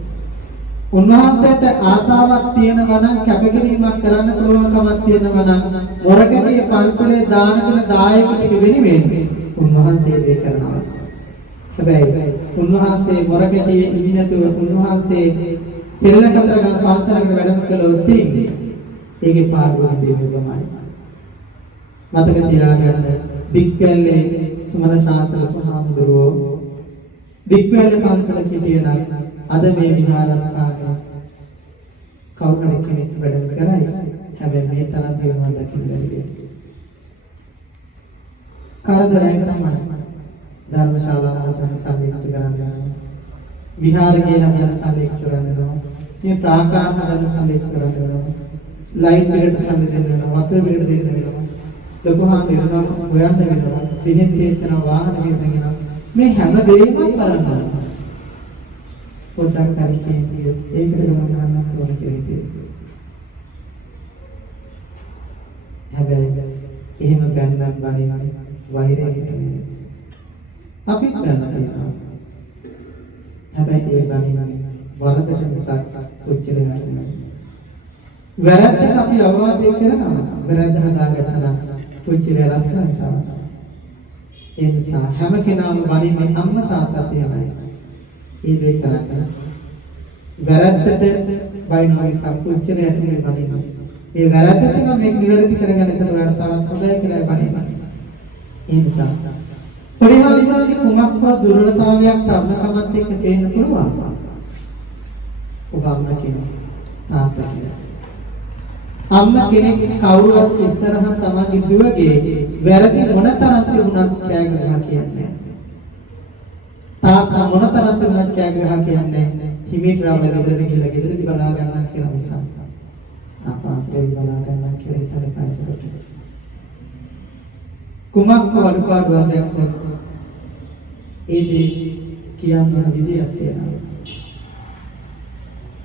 උන්වහන්සේට ආසාවක් තියෙනවා නම් කැපකිරීමක් කරන්න පුළුවන්කමක් තියෙනවා නම් මොරකටේ පන්සලේ දාන දෙන දායක ටික වෙනුවෙන් උන්වහන්සේ දේ කරනවා. හැබැයි උන්වහන්සේ මොරකටේ ඉන්නේ නැතුව උන්වහන්සේ සෙල්ල කතරගම පන්සලකට වැඩම කළොත් ඒකේ පාඩුවක් දෙන්නේ. මතක තියාගන්න දික්කැලේ සුමන ශාස්ත්‍ර මහාමුදුරුවෝ දික්කැලේ පන්සල හිටියනම් අද මේ විහාරස්ථානයේ කවුරු කෙනෙක් වැඩම කරයි. හැබැයි මේ තරම් දේවල් දකින්න බැහැ. කරදරයි තමයි. ධර්මශාලාවකට සම්බන්ධ කරගන්න. විහාර කියලා යන සම්බන්ධ කරගන්නවා. මේ ප්‍රාකාර හදන සම්බන්ධ කරගන්නවා. ලයිට් පිටට සම්බන්ධ වෙනවා. වතුර පිටට දෙන්න වෙනවා. ලොකු හාමුදුරුවෝ හොයන්න වෙනවා. පිටින් තියෙන වාහන ගෙනගෙන මේ හැම දෙයක්ම කරන්න. පොඩ්ඩක් හරි කියන්නේ ඒකට ගමන් ගන්න ඕන කියලා හිතේ. හැබැයි එහෙම බැන්නත් බණිනවනේ වෛරය හිතන්නේ. අපිත් බැන්න තියෙනවා. හැබැයි ඒ බණිනවනේ වරදට මිසක් කොච්චර නෑ. වැරද්දට අපි අවවාදය කරනවා. වැරද්ද හදාගත්තා නම් කොච්චර ලස්සනද. ඒ නිසා හැම කෙනාම බණින්නේ අම්මා තාත්තා එහෙමයි. ඒ දෙක කරන්නේ වැරද්දට වයින්වයි සම්පූර්ණ යටිනේ බණිනවා. ඒ වැරද්ද තමයි මේක නිවැරදි කරගන්න එකට ඔයාලට තවත් හොඳයි කියලා බණිනවා. ඒ නිසා පරිහාන්තරගේ කුමක්වත් දුර්වලතාවයක් තවකමත් එක්ක පේන්න පුළුවන්. ඔබ අම්මා කියනවා තාත්තා කියනවා. අම්මා කෙනෙක් කවුරුවත් ඉස්සරහා තමන්ගේ දුවගේ වැරදි මොනතරම් තිබුණත් කෑ ගහලා කියන්නේ. තාත්තා මොනතරම් තිබුණත් කෑ ගහලා කියන්නේ. හිමීට රවල ගෙදරට ගිහලා ගෙදරදී බලා ගන්නවා කියලා නිසා. ආපාසලේ බලා ගන්නවා කියලා හිතන කාටද. කුමක් වඩපාඩුවක් දැක්කොත් ඒ දේ කියන්න විදියක් තියෙනවා.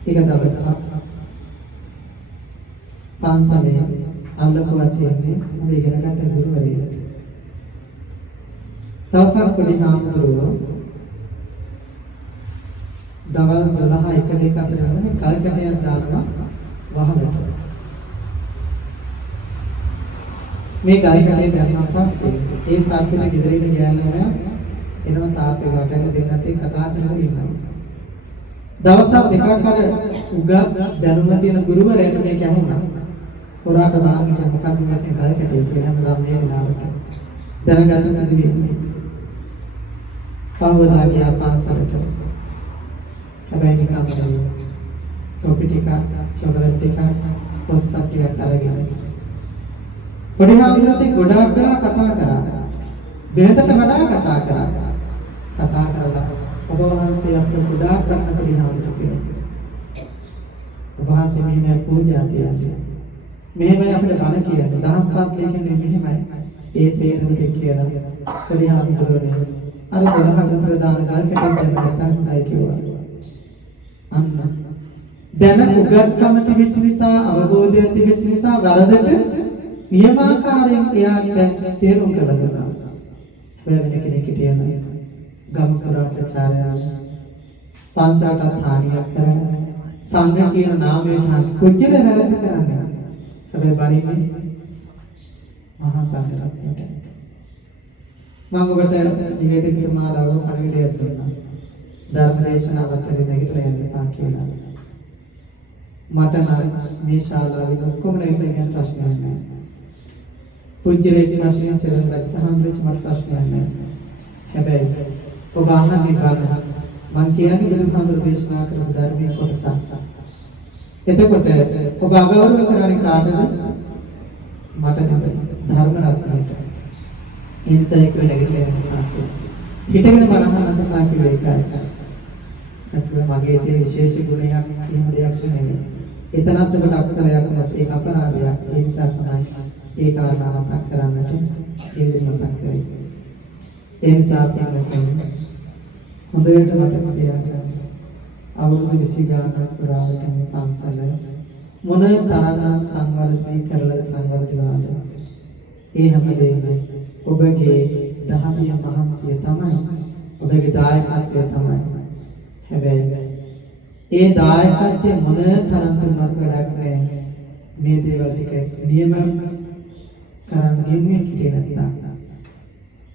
ඒක දවසක් පන්සලේ අල්ලපුවා තියෙන්නේ මම ඉගෙන ගන්න ගුරුවරයෙක්. දවසක් පොඩි හාමුදුරුවෝ දවල් 12 1 2 අතර යන කල්කටයක් දානවා වහලට. මේ කල්කටේ දැම්මන් පස්සේ ඒ සාර්ථක ගෙදරින් ගියාම එනවා තාප්පේ වටගෙන දෙන්නත් එක්ක කතා කරගෙන ඉන්නවා. දවස් දෙකක් අර උගත් දැනුම තියෙන ගුරුවරයාට මේක ඇහුණා. පොරාට බලන්න මොකක්ද මේ කල්කටේ කියලා හැමදාම මේ වෙලාවට දැනගන්න සිදුවෙන්නේ. කවුරුලා ගියා පන්සලට. හැබැයි නිකන් චොපි ටික චොකලට් ටික පොත්පත් ටිකක් අරගෙන පොඩි හාමුදුරුවෝ ගොඩාක් වෙලා කතා කරා. වෙනතට වඩා කතා කරා. කතා කරලා ඔබ වහන්සේ අපට ගොඩාක් ගන්න පොඩි හාමුදුරුවෝ කියනවා. ඔබ වහන්සේ මෙහෙම පූජා තියන්නේ. මෙහෙමයි අපිට බණ කියන්නේ. දහම් පාසලේ කියන්නේ මෙහෙමයි. ඒ සේරම දෙක කියලා පොඩි හාමුදුරුවෝ අර 12 ප්‍රදාන කාලෙකට දැන් නැතයි කිව්වා. අන්න දැන උගත්කම තිබෙච්ච නිසා අවබෝධය තිබෙච්ච නිසා වරදට නියමාකාරයෙන් එයාට තේරුම් ගන්නවා. වෙන කෙනෙක් හිටියම ගම් පුරා ප්‍රචාරය පන්සලට හානියක් කරන සංඝ කියන නාමයෙන් කොච්චර වැරද්ද කරන්නේ. හැබැයි බණින්නේ මහා සංඝරත්නයට. මම ඔබට නිවේදක මාලාව පරිවිඩයක් දුන්නා. ධර්ම දේශනාවත් නැගිටලා යන්න එපා කියලා. මට නම් මේ ශාලාවේ ඔක්කොම නැගිටලා ප්‍රශ්නයක් නැහැ. පුජ්‍යලේ ප්‍රශ්නය සෙලස් රජතහන්දරේ මට ප්‍රශ්නයක් නැහැ. හැබැයි ඔබ අහන්නේ ගන්න මම කියන්නේ බුදුහාමුදුරු දේශනා කරන ධර්මයේ කොටසක්. එතකොට ඔබ අගෞරව කරන්නේ කාටද? මට නෙමෙයි ධර්ම රත්නයට. ඉන්සයික් වෙනගෙන හිතගෙන බලන්න තමයි ඒකයි. අතන මගේ තියෙන විශේෂ ගුණයක් එහෙම දෙයක් නෙමෙයි. එතනත් ඔබට අක්ෂරයක් නැත් ඒක අපරාධයක්. ඒ නිසා තමයි ඒ කාරණා මතක් කරන්නට ඒ විදිහට මතක් කරේ. ඒ නිසා තමයි හොඳට මතක තියාගන්න. අවුරුදු 20 ගානක් පුරාවට මේ පන්සල මොන තරම් සංවර්ධනය කරලා සංවර්ධනවාද? ඒ හැමදේම ඔබගේ දහමිය මහන්සිය තමයි. ඔබගේ දායකත්වය තමයි. හැබැයි ඒ දායකත්වය මොන තරම් තුනක් වැඩක් නැහැ. මේ දේවල් ටික නියම කරන් ගෙන්නේ කියේ නැත්තම්.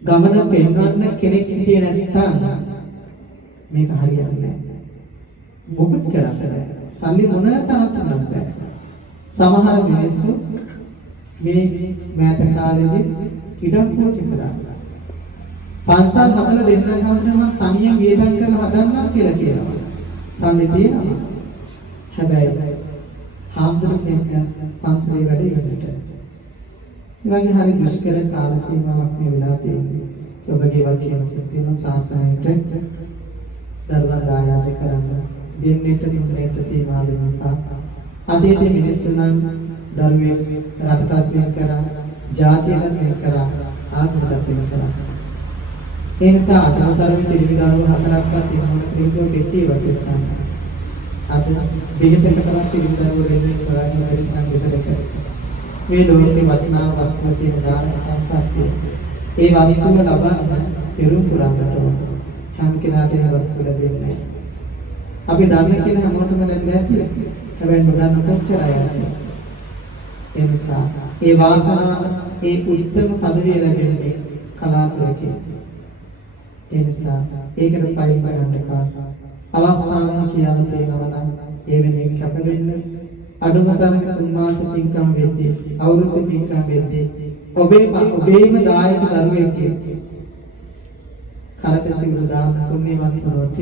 ගමන පෙන්වන්න කෙනෙක් හිටියේ නැත්තම් මේක හරියන්නේ නැහැ. මොකද කරන්නේ? සල්ලි මොන තරම් තුනක් බෑ. සමහර මිනිස්සු මේ මෑත කාලේදී ඉඩම් පූජි කරා. පන්සල් හදලා දෙන්න කවුරුම තනියම වියදම් කරලා හදන්නම් කියලා කියනවා. සල්ලි තියෙනවා. හැබැයි හාමුදුරුවෝ පන්සලේ වැඩ ඉවරට. ඒ වගේ හරි දුෂ්කර කාල සීමාවක් මේ වෙලා තියෙනවා. ඔබගේ වගේ තියෙන සාසනයට දරුවන් දායාද කරන්න දෙන්නෙට තුනෙට සීමා වෙනවා. අදීතේ මිනිස්සු නම් දරුවෙක් රටටත් වෙන කරා, ජාතියටත් වෙන කරා, ආගමටත් වෙන කරා. ඒ නිසා අතනතරම පිළිවිදව හතරක්වත් තියෙනවා ඒකෝ දෙකේ වගේ අද දෙහිතකට කරා පිළිවිදව දෙන්නේ කරන්නේ පරිණාම දෙකකට. මේ ලෝකේ වටිනා වස්තු කියන දාන සංසාරයේ ඒ වස්තුව ලබන්න පෙරම් පුරන්නට ඕන. හැම කෙනාට ඒ වස්තුව ලැබෙන්නේ නැහැ. අපි දන්නේ කියන හැමෝටම ලැබෙන්නේ නැති. හැබැයි නොදන්න කොච්චරයි අය. ඒ නිසා ඒ වාසනාව ඒ උත්තම පදවිය ලැබෙන්නේ කලාතුරකින්. ඒ නිසා ඒකට පයින් ගන්න එපා. අවස්ථාවක් කියලා තේනවා නම් ඒ වෙනුවෙන් කැප වෙන්න. අඩුම තරමේ 3 මාස පින්කම් වෙද්දී, අවුරුදු පින්කම් වෙද්දී ඔබේම දායක දරුවෙක් කරට සිවුරු දාන පුණ්‍යවත් වුණොත්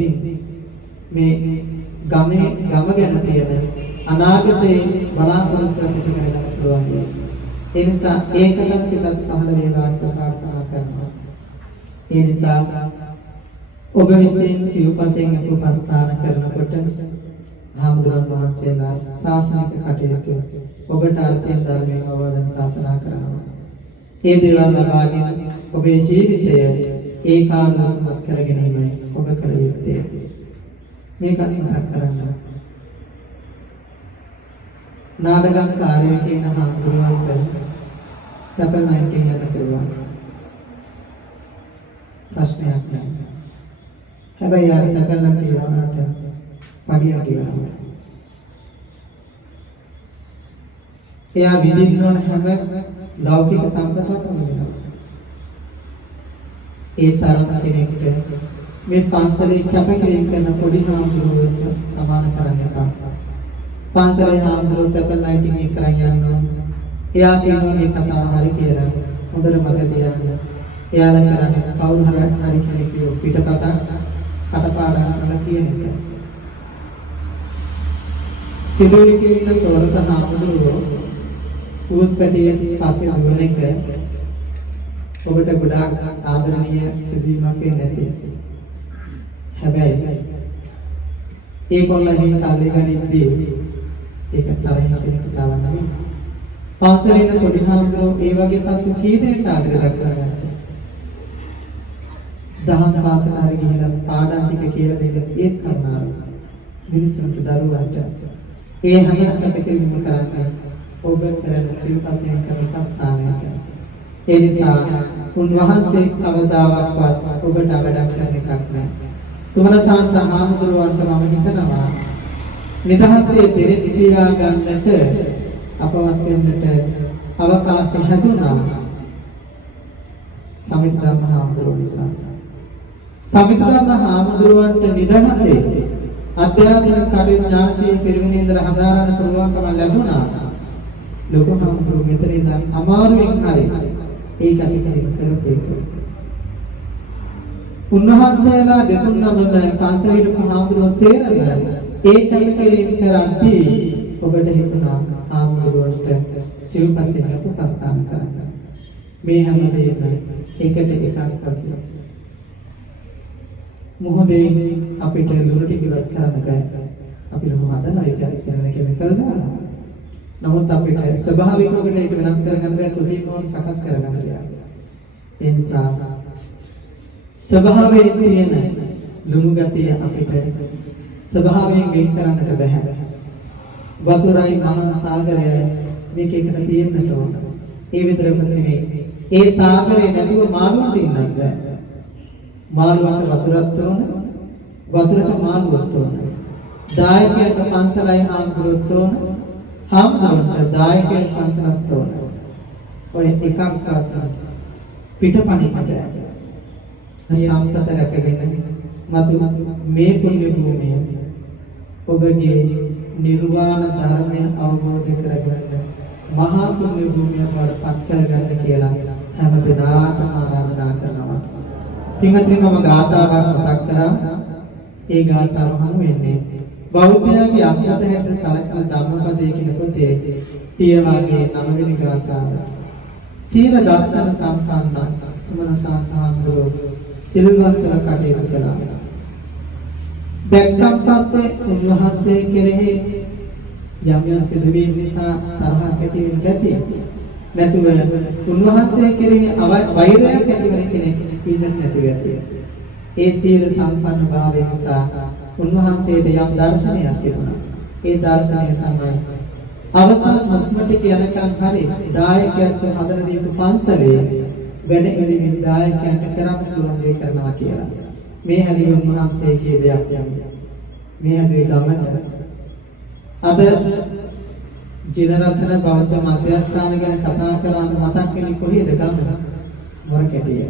මේ ගම ගැන තියෙන අනාගතයේ බලාපොරොත්තු ඇති කරගන්න පුළුවන්. ඒ නිසා ඒකටත් සිතත් පහළ වේලාට ප්‍රාර්ථනා කරනවා. ඒ නිසා ඔබ විසින් සිව්පසෙන් උපස්ථාන කරනකොට හාමුදුරන් වහන්සේලා ශාසනික කටයුතු ඔබට අර්ථයෙන් ධර්මයෙන් අවවාදන් ශාසනා කරනවා. ඒ දේවල් ලබාගෙන ඔබේ ජීවිතය ඒකාන්තවත් කර ගැනීම ඔබ කළ යුත්තේ. මේකත් මතක් කරගන්න. නාටකම් කාර්යයේ කියන හාමුදුරුවන්ට තපනයිට යන්න පුළුවන්. ප්‍රශ්නයක් නැහැ. හැබැයි යාට තකල්ලා කියනවාට පඩියක් කියනවා. එයා විඳින්න ඕන හැම ලෞකික සම්පතක්ම විඳිනවා. ඒ තරම කෙනෙක්ට මේ පන්සලේ කැපකිරීම කරන පොඩි හාමුදුරුවෝ සමාන කරන්න එපා. පන්සලේ හාමුදුරුවෝ තකල්ලාට මේ කරන් යනවා. එයා කියනවා මේ කතාව හරි කියලා. හොඳට මතක තියාගන්න. එයාලා කරන්නේ කවුරු හරි කෙනෙක් පිටපත කටපාඩම් කරලා කියන එක. සිදුවේ කියන සෝරත හාමුදුරුවෝ ඌස් පැටියෙන් පස්සේ අඳුරන එක ඔබට ගොඩාක් ආදරණීය සිදුවීමක් වෙන්නේ නැති. හැබැයි ඒකොල්ලන් සල්ලි ගනිද්දී ඒක තරහින් අපේ කතාවක් නෙමෙයි. පාසලේ පොඩි හාමුදුරුවෝ ඒ වගේ සත්තු කී දෙනෙක් ආදරය දක්වනවා. දහම් පාසල හරි ගිහින් පාඩම් ටික කියලා දෙන්න ඒත් කරනවා. මිනිස්සුන්ට දරුවන්ට ඒ හැම කැපකිරීම කරන්නේ ඔබ කරන සිව්පසෙන් කරන ප්‍රස්ථානයට. ඒ නිසා උන්වහන්සේ කවදාවත් ඔබට අවඩක් කරන එකක් නැහැ. සුමනසාන්ත හාමුදුරුවන්ට මම හිතනවා නිදහසේ දෙනෙත් පියා ගන්නට අපවත් වෙන්නට අවකාශ හැදුනා සමිතධම්ම හාමුදුරුවෝ නිසා. සමිතධම්ම හාමුදුරුවන්ට නිදහසේ අධ්‍යාපන කටයුතු ඥානසීල පිරිමිනින්දර හදාරන්න පුළුවන්කම ලැබුණා. ලොකු හාමුදුරුවෝ මෙතන ඉඳන් අමාරුවෙන් හරි ඒක අනිකරින් කරපු. උන්වහන්සේලා දෙතුන් නමම පන්සලේ හාමුදුරුවෝ සේරම ඒ කැපකිරීම කරද්දී ඔබට හිතුණා ආමුදුරට සිව්පසෙන් උපස්ථාන කරන්න. මේ හැමදේම එකට එකක් වගේ. මොහොතේ අපිට ලුණු ටික ඉවත් කරන්න බෑ. අපි ලුණු හදනවා ඒක කියන කෙමිකල් දාලා. නමුත් අපිට ස්වභාවිකව අපිට ඒක වෙනස් කරගන්න බෑ කෘත්‍රිමව සකස් කරගන්න බෑ. ඒ නිසා ස්වභාවයෙන් තියෙන ලුණු ගතිය අපිට ස්වභාවයෙන් වෙන් කරන්නට බෑ. වතුරයි මහා සාගරය මේක එකට තියෙන්නට ඕන. ඒ විතරම නෙමෙයි. ඒ සාගරේ නැතුව මාළුවට ඉන්නත් බෑ. මාළුවට වතුරත් ඕන. වතුරට මාළුවත් ඕන. දායකයට පන්සලයි හාමුදුරුවොත් ඕන. හාමුදුරුවන්ට දායකයන් පන්සලත් ඕන. ඔය එකක්වත් පිටපණින්න බෑ. සම්පත රැකගෙන මතු මේ පුණ්‍ය භූමිය ඔබගේ නිර්වාණ ධර්මය අවබෝධ කරගන්න මහා පුණ්‍ය භූමියක් වඩපත් කරගන්න කියලා හැම දිනකටම ආරාධනා කරනවා. පින්වත්නි මම ගාථාවක් මතක් කරා. ඒ ගාථාව හමු වෙන්නේ බෞද්ධයාගේ අත්‍යත හැට සලකන ධම්මපදයේ කියන පොතේ පියවාගේ 9 වෙනි ගාථාව. සීල දස්සන සම්පන්න සමන සාසාම්බෝ සිල්වන්තව කටයුතු කළා. දැක්කන් පස්සේ උන්වහන්සේ කෙරෙහි යම් යම් සිදුවීම් නිසා තරහක් ඇති වෙන්න ඇති. නැතුව උන්වහන්සේ කෙරෙහි වෛරයක් ඇති වෙන කෙනෙක් ඉන්නත් නැතුව ඇති. ඒ සීල සම්පන්න භාවය නිසා උන්වහන්සේට යම් දර්ශනයක් තිබුණා. ඒ දර්ශනය තමයි අවසන් මුස්මටි කියනකම් හරි දායකයන්ට හදන දීපු පන්සලේ වැඩ ඉදිමින් දායකයන්ට කරන්න පුළුවන් දේ කරනවා කියලා. මේ හැදී උන්වහන්සේගේ දෙයක් යන්නේ. මේ හැදී ගමන අද ජිනරත්න බෞද්ධ මධ්‍යස්ථාන ගැන කතා කරාම මතක් වෙන්නේ කොහේද ගම? මොරකැටිය.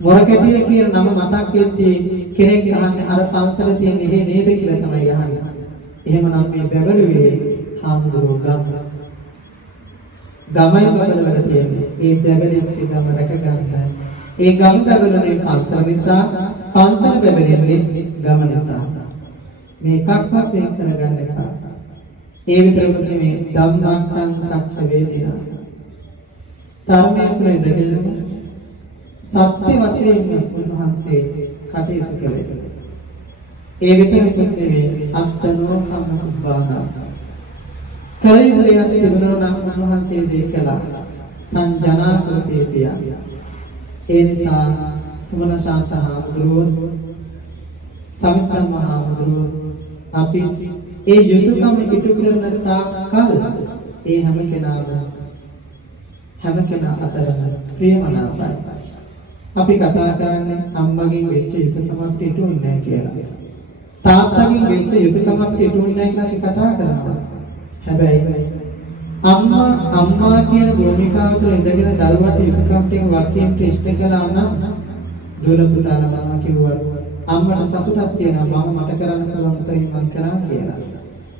මොරකැටිය කියන නම මතක් වෙද්දී කෙනෙක් අහන්නේ අර පන්සල තියෙන එහෙ නේද කියලා තමයි අහන්නේ. එහෙමනම් මේ බැබළුවේ හාමුදුරුවෝ ගමයි බබලවල තියෙන්නේ. ඒ බැබලෙච්ච ගම රැක ගන්න. ඒ ගම බැබළුනේ පන්සල නිසා, පන්සල බැබලෙන්නේ ගම නිසා. මේ එකක්වත් වෙන් කරගන්න එපා. ඒ විතරම නෙමෙයි ධම්මං සත්‍ය වේදිනා. ධර්මයේ තුල ඉඳගෙන සත්‍ය වශයෙන් උන්වහන්සේ කටයුතු කළේ. ඒ විතරක් නෙමෙයි අත්තනෝ කම්මුබ්බානා. කලියුලියක් තිබුණා නම් උන්වහන්සේ දෙකලා තන් ජනාකෘතේ පියා. ඒ නිසා සමන ශාසහා ගුරුවරු සමිතම් මහා ගුරුවරු අපි ඒ යුතුයකම ඉටු කරන තාක්කල් ඒ හැම කෙනා අතරම ප්‍රියමනාපයි. අපි කතා කරන්නේ අම්මගෙන් වෙච්ච යුතුයකමක් ඉටු වෙන්නේ නැහැ කියලා. තාත්තගෙන් වෙච්ච යුතුයකමක් ඉටු වෙන්නේ නැහැ කියලා කතා කරනවා. හැබැයි අම්මා කියන භූමිකාව තුළ ඉඳගෙන දරුවට යුතුයකම් ටික වාක්‍යයෙන් ටෙස්ට් කළා නම් දුර පුතාලා මම කිව්වා අම්මට සතුටක් තියෙනවා මම මට කරන්න පුළුවන් උතරේ මම කරා කියලා.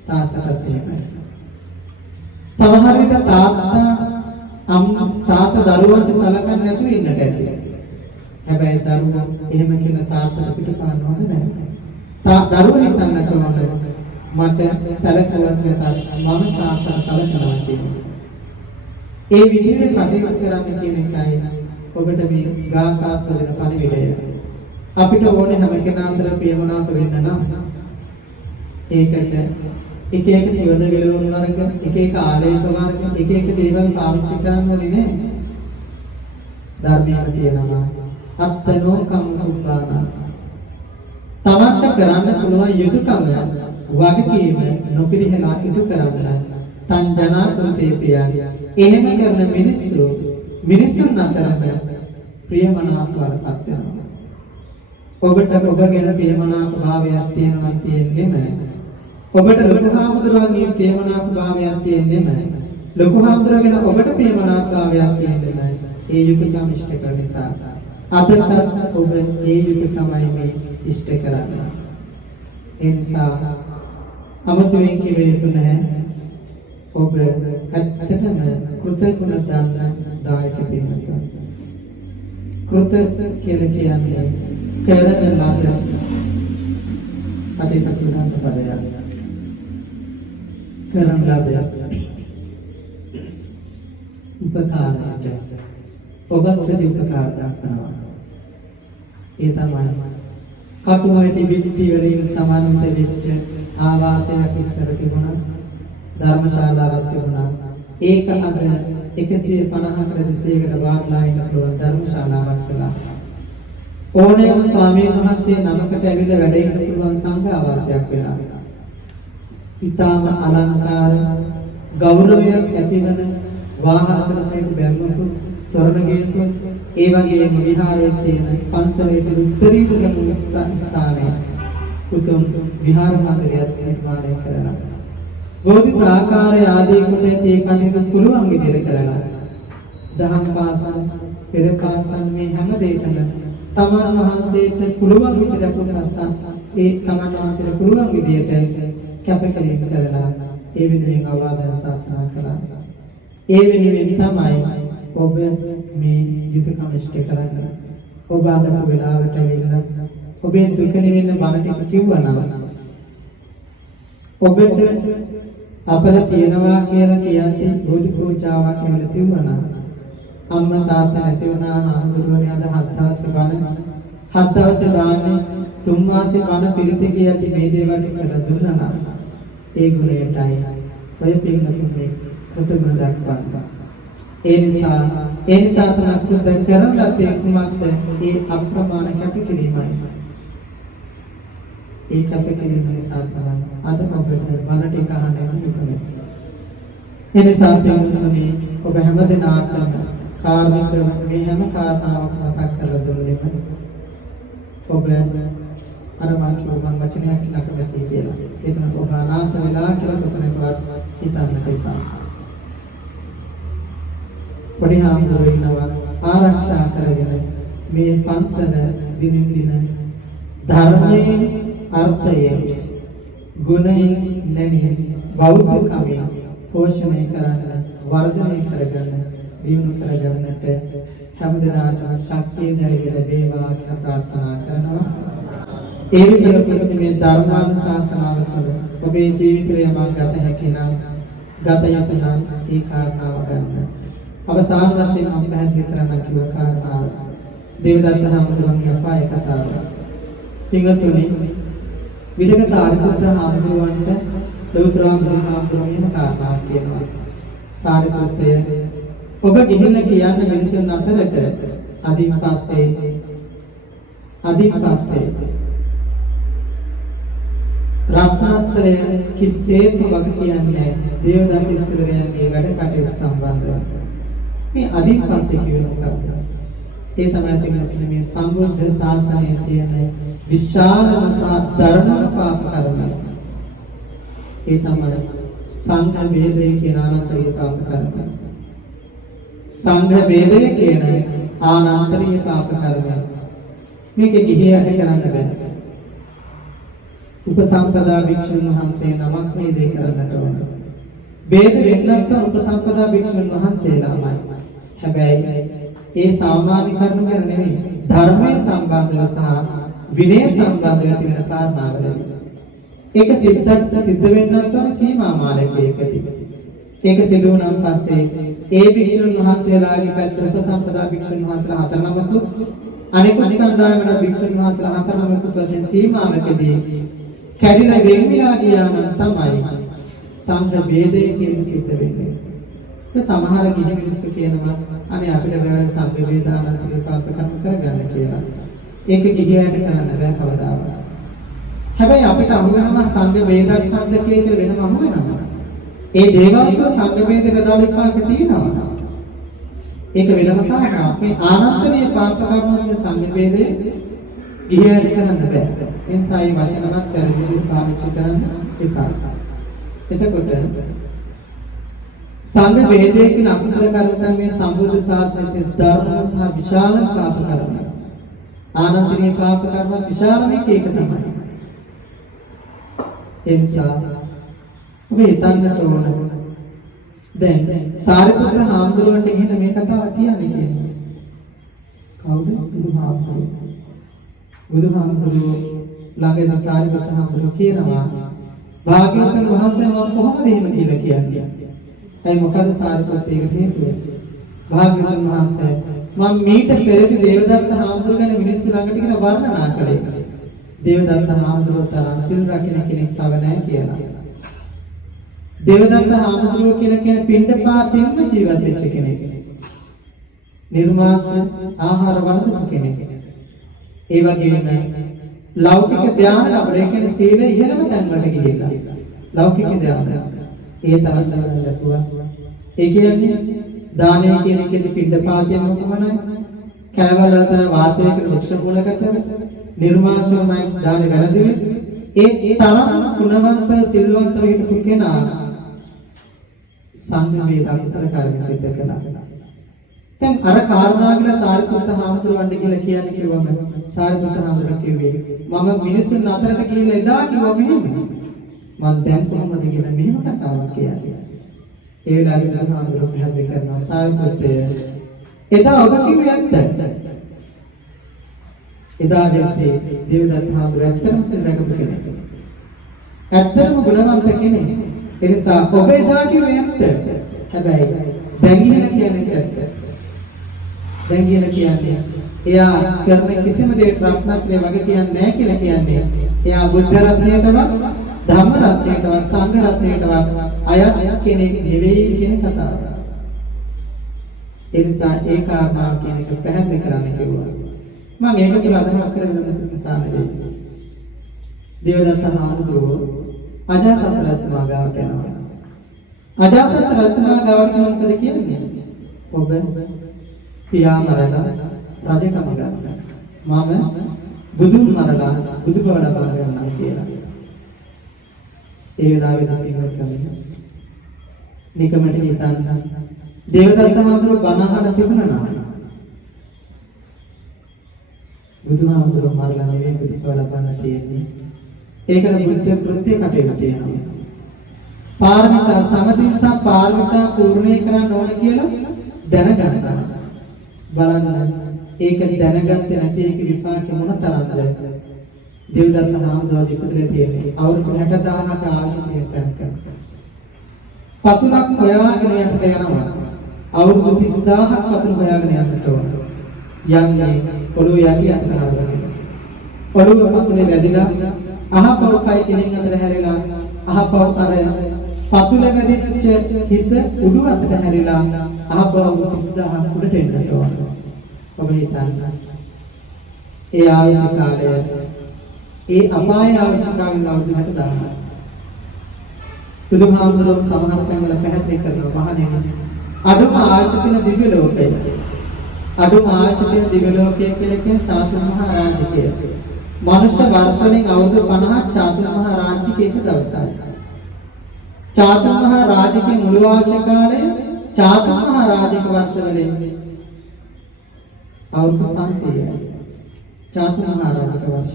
තාත්තට එහෙමයි. සමහර විට තාත්තා දරුවන්ට සලකන්නේ නැතුව ඉන්නට ඇති. හැබැයි දරුවා එහෙම කියන තාත්තට පිටපාන්නවද නැහැ. දරුවා හිතන්නට ඕනේ මට සැලසුවත් නැතත් මම තාත්තට සැලකනවා කියන්නේ. ඒ විදිහේ කටයුතු කරන්න කියන එකයි ඔබට මේ ගාථා ප්‍රදන පරිවිඩය. අපිට ඕනේ හැම කෙනා අතර ප්‍රියමනාප වෙන්න නම් ඒකට එක එක සිවද විලවුන් වර්ග, එක එක ආලේප වර්ග, එක එක දේවල් පාවිච්චි කරන්න ඕනේ නෑ. ධර්මයේ තියෙනවා අත්තනෝ කම්මුබ්බානා. තමන්ට කරන්න පුළුවන් යුතුයකම වගකීම නොපිරිහෙලා ඉටු කරන්න තන් ජනාකෘතේ පියා. එහෙම කරන මිනිසුන් අතරම ප්‍රියමනාප වලපත් වෙනවා. ඔබට ඔබ ගැන ප්‍රියමනාප භාවයක් තියෙනවා කියන්නේ නැහැ. ඔබට ලොකු හාමුදුරුවන්ගේ ප්‍රියමනාප භාවයක් තියෙන්නේ නැහැ. ලොකු හාමුදුරුවෝ ගැන ඔබට ප්‍රියමනාප භාවයක් තියෙන්නේ නැහැ. ඒ යුතුයකම ඉෂ්ට කරන නිසා අදටත් ඔබ ඒ යුතුයකමයි මේ ඉෂ්ට කරන්නේ. ඒ නිසා අමතවෙන් කිව යුතු නැහැ. ඔබ ඇත්තටම කෘතගුණ දන්න දායක පින්වතුන්. කෘත කියලා කියන්නේ කරන ලද අතීත පුරාණ පදයක්. කරන ලද උපකාරයට ඔබත් ප්‍රතිඋපකාර දක්වනවා. ඒ තමයි කටුවැටි බිත්ති වලින් සමන්විත වෙච්ච ආවාසයක් ඉස්සර තිබුණා. ධර්මශාලාවක් තිබුණා. ඒක අද 150කට 200කට වාඩිලා ඉන්න පුළුවන් ධර්මශාලාවක් කළා. ඕනෑම ස්වාමීන් වහන්සේ නමකට ඇවිල්ලා වැඩ ඉන්න පුළුවන් සංඝ ආවාසයක් වෙලා. ඊටාම අලංකාර ගෞරවයක් ඇතිවන වාහන සහිත බැම්මක තොරණ ගේක ඒ වගේම විහාරයේ තියෙන පන්සලේ උත්තරීතර ස්ථානයේ උතුම් විහාර මන්දිරයක් නිර්මාණය කරලා බෝධි ප්‍රාකාරය ආදී කොට ඒ කටයුතු පුළුවන් විදිහට කරලා දහම් පාසල් පෙර පාසල් මේ හැම දෙයකම තමන් වහන්සේට පුළුවන් විදිහට උපස්ථාන ඒ තමන් වහන්සේට පුළුවන් විදිහට කැපකිරීම කරලා ඒ වෙනුවෙන් අවවාදන ශාසනා කළා. ඒ වෙනුවෙන් තමයි ඔබ මේ යුතුයකම ඉෂ්ට කරන්නේ. ඔබ අදම වෙලාවට ඇවිල්ලා ඔබේ දුක නිවෙන්න බණ ටික කිව්වනම් ඔබට අපල තියනවා කියලා කියන්නේ බෝධි පූජාවක් කියලා තියුණා. අම්මා තාත්තා නැති වුණා හාමුදුරුවනේ අද 7 දවසේ බණ 7 දවසේ දාන්නේ 3 මාසේ බණ පිළිති කියති මේ දේවල් කරලා දුන්නා නම් ඒ ගුණයටයි ඔය පින්වතුන් මේ කෘතඥ දක්වන්න. ඒ නිසා තමයි කෘතඥ කරගත්තේ කුමක්ද? ඒ අප්‍රමාණ කැපකිරීමයි. ඒ කැපකිරීම නිසා තමයි අද ඔබට බණ ටික අහන්න ලැබුණේ. ඒ නිසා පින්වතුනි ඔබ හැමදෙනාටම කාර්මික මේ හැම කාරණාවක් මතක් කරලා දුන්නෙම ඔබ අර මම වචනයක් ලකදකී කියලා. ඒක නම් ඔබ අනාථ වෙලා කියලා කොතනකවත් හිතන්නට එපා. පොඩි හාමුදුරුවෝ ඉන්නවා ආරක්ෂා කරගෙන මේ පන්සල දිනින් දින ධර්මයේ අර්ථයේ ගුණයෙන් නැණි බෞද්ධ කමිය පෝෂණය කරන්න වර්ධනය කරගන්න දියුණු කරගන්නට හැමදෙනාටම ශක්තිය ධෛර්යය ලැබේවා කියලා ප්‍රාර්ථනා කරනවා. ඒ විදිහට මේ ධර්මානුශාසනාව තුළ ඔබේ ජීවිතය යමක් ගත හැකි නම් ගත යුතු නම් ඒ කාරණාව ගන්න. අවසාන වශයෙන් මම පැහැදිලි කරන්න කිව්ව කාරණාව දේවදත්ත හාමුදුරුවන්ගේ අපාය කතාව. පින්වත්නි විදක සාරිපුත්ත හාමුදුරුවන්ට ලෞතර හාමුදුරුවන්ගේ කාරණාවක් කියනවා. සාරිපුත්තය ඔබ ගිහිල්ලා කියන්න මිනිසුන් අතරට අදින් පස්සේ රත්නත්‍රය කිසිසේත්ම වග කියන්නේ දේවදත්ත ස්ත්‍රීයන්ගේ වැඩ කටයුතු සම්බන්ධව. මේ අදින් පස්සේ කියන මොකක්ද? ඒ තමයි තියෙන්නේ මේ සම්බුද්ධ ශාසනයේ තියෙන විශාලම ධර්ම පාප කර්ම. ඒ තමයි සංඝ වේදේ කියන ආනන්තරීය පාප කර්ම. සංඝ වේදේ කියන ආනන්තරීය පාප කර්ම. මේක ගිහියට කරන්න බෑ. උපසම්පදා භික්ෂුන් වහන්සේ නමක් මේ දේ කරන්නට ඕන. වේද වෙන්නත් උපසම්පදා භික්ෂුන් වහන්සේලාමයි. හැබැයි ඒ සාමාන්‍ය කර්ම ගැන නෙමෙයි ධර්මයේ සම්බන්ධව සහ විනය සම්බන්ධව තිබෙන කාරණාවලදී. ඒක සිද්ධ වෙන්නත් ඕන සීමා මාලකයකදී. ඒක සිදු වුණාන් පස්සේ ඒ භික්ෂුන් වහන්සේලාගේ පැත්තට උපසම්පදා භික්ෂුන් වහන්සේලා 4 නමකුත් අනිකුත් කණ්ඩායමට භික්ෂුන් වහන්සේලා 4 නමකුත් වශයෙන් සීමාවකදී කැඩිලා වෙන්විලා ගියා නම් තමයි සංඝ වේදේ කියන සිද්ධ වෙන්නේ. ඒ සමහර ගිහි මිනිස්සු කියනවා අනේ අපිට බෑ සංඝ වේදානන්තික පාප කර්ම කරගන්න කියලා. ඒක ගිහියට කරන්න බෑ කවදාවත්. හැබැයි අපිට අහු වෙනවා සංඝ වේදක්ඛන්දකේ කියලා වෙනම අහු වෙනවා. ඒ දේවල් වල සංඝ වේදක දාලිකාක තියෙනවා. ඒක වෙනම කාරණා. මේ ආනන්තරීය පාප කර්ම වල සංඝ වේදේ ගිහියට කරන්න බෑ. ඒ නිසා මේ වචනවත් පරිදි පාවිච්චි කරන්න එපා. එතකොට සංඝ වේදයේ කියන අකුසල කර්ම තමයි සම්බුද්ධ ශාසනයේ ධර්ම සහ විශාල පාප කර්ම. ආනන්තරීය පාප කර්ම විශාල මේක ඒක තමයි. ඒ නිසා ඔබ හිතන්නට ඕන. දැන් සාරිපුත්ත හාමුදුරුවන්ට එහෙම මේ කතාව කියන්නේ. කවුද? බුදුහාමුදුරුවෝ ළඟ ඉන්න සාරිපුත්ත හාමුදුරුවෝ කියනවා භාග්‍යවතුන් වහන්සේ මම කොහොමද එහෙම කියලා කියන්නේ? ඒ මොකද සාරිපුත්ත ඒකට හේතුව? භාග්‍යවතුන් වහන්සේ මම මීට පෙරදී දේවදත්ත හාමුදුරුවෝ ගැන මිනිස්සු ළඟට ගිහින් වර්ණනා කළේ. දේවදත්ත හාමුදුරුවෝ තරම් සිල් රකින්න කෙනෙක් තව නැහැ කියලා. දේවදත්ත හාමුදුරුවෝ කියලා කියන පිණ්ඩපාතයෙන්ම ජීවත් වෙච්ච කෙනෙක්. නිර්මාස ආහාර වළඳපු කෙනෙක්. ඒ වගේම ලෞකික ධ්‍යාන ලැබුණේ කියන්නේ සීල ඉහළම තැන් වලට ගිහිල්ලා. ලෞකික ධ්‍යාන. ඒ තරම් තමයි ලැබුවා. ඒ කියන්නේ දානය කියන එකේදී පිණ්ඩපාතයෙන් මොකමයි? කෑවල වල තමයි වාසය කරන වෘක්ෂ මූලගතව නිර්මාංශමයි දානේ වැළඳෙන්නේ. ඒ තරම් ගුණවන්ත සිල්වන්ත හිටපු කෙනා සංගමයේ අකුසල කර්ම සිද්ධ කළා. දැන් අර කාරණාවල සාරිපුත්ත හාමුදුරුවන්ට කියලා කියන්නේ කිව්වම සාරිපුත්ත හාමුදුරුවෝ කිව්වේ මම මිනිසුන් අතරට ගිහිල්ලා එදා කිව්වා මෙහෙම මම දැන් කොහොමද කියලා මෙහෙම කතාවක් කියන්නේ. ඒ වෙලාවේ හාමුදුරුවෝ පැහැදිලි කරනවා සාරිපුත්තය එදා ඔබ කිව්වේ ඇත්ත. එදා වෙද්දී දේවදත්ත හාමුදුරුවෝ ඇත්තම සිල් රැකපු කෙනෙක්. ඇත්තම ගුණවන්ත කෙනෙක්. ඒ නිසා ඔබ එදා කිව්වේ ඇත්ත. හැබැයි දැන් කියන්නේ ඇත්ත. දැන් කියන්නේ එයා කරන කිසිම දෙයක් රත්නත්‍රය වගේ කියන්නේ නැහැ කියලා කියන්නේ. එයා බුද්ධ රත්නයටවත් ධම්ම රත්නයටවත් සංඝ රත්නයටවත් අයත් කෙනෙක් නෙවෙයි කියන කතාව. ඒ නිසා ඒ කාරණාව කියන එක පැහැදිලි කරන්න කිව්වා. මම ඒක තුල අදහස් කරගෙන නිසා නෙවෙයි. දේවදත්ත හාමුදුරුවෝ අජාසත් රත්නා ගාවට යනවා. අජාසත් රත්නා ගාවට මොකද කියන්නේ? ඔබ පියා මරලා රජකම ගන්න. මම බුදුන් මරලා බුදු බව ලබා ගන්නවා කියලා. ඒ වෙලාවේ පින්වත් කමින. නිකමට හිතන්න. දේවදත්ත හාමුදුරුවෝ බණ අහන තිබුණා නේද? බුදුහාමුදුරුවෝ මරලා නෙවෙයි බුදු බව ලබන්න තියෙන්නේ. ඒකට බුද්ධ කෘත්‍ය කටයුතු තියෙනවා. පාරමිතා සමතිස්සා පාරමිතා පූර්ණේ කරන්න ඕන කියලා දැනගන්න. බලන්න ඒක දැනගත්තේ නැති එක විපාක මොන තරම්ද? දේවදත්ත හාමුදුරුවෝ ඉපදලා තියෙන්නේ අවුරුදු 60000ක ආශිර්වාදයෙන් තැන්ක. පතුලක් හොයාගෙන යන්නට යනවා. අවුරුදු 30000ක් පතුල හොයාගෙන යන්නට ඕන. යන්නේ පොළොව යටියට හරවගෙන. පොළොව පතුලේ වැදිලා අහපව කයි කෙලින් අතර හැරිලා අහපව අර පතුල වැදිච්ච හිස උඩු අතට හැරිලා අහපව 30000ක් උඩට එන්නට ඕන. ඔබ හිතන්න. ඒ ආයුෂ කාලය ඒ අපාය ආයුෂ කාලය අවුරුදු 60000. බුදුහාමුදුරුවෝ සමහර තැන්වල පැහැදිලි කරනවා මහණෙනි අඩුම ආයුෂ තියෙන දිව්‍ය ලෝකය. අඩුම ආයුෂ තියෙන දිව්‍ය ලෝකය කියලා කියන්නේ චාතුම් මහා රාජිකය. මනුෂ්‍ය වර්ෂ වලින් අවුරුදු 50ක් චාතුම් මහා රාජිකය එක දවසයි. චාතුම් මහා රාජිකේ මුළු ආයුෂ කාලය චාතුම් මහා රාජික වර්ෂ වලින් අවුරුදු 500යි. චාතුම් මහා රාජික වර්ෂ.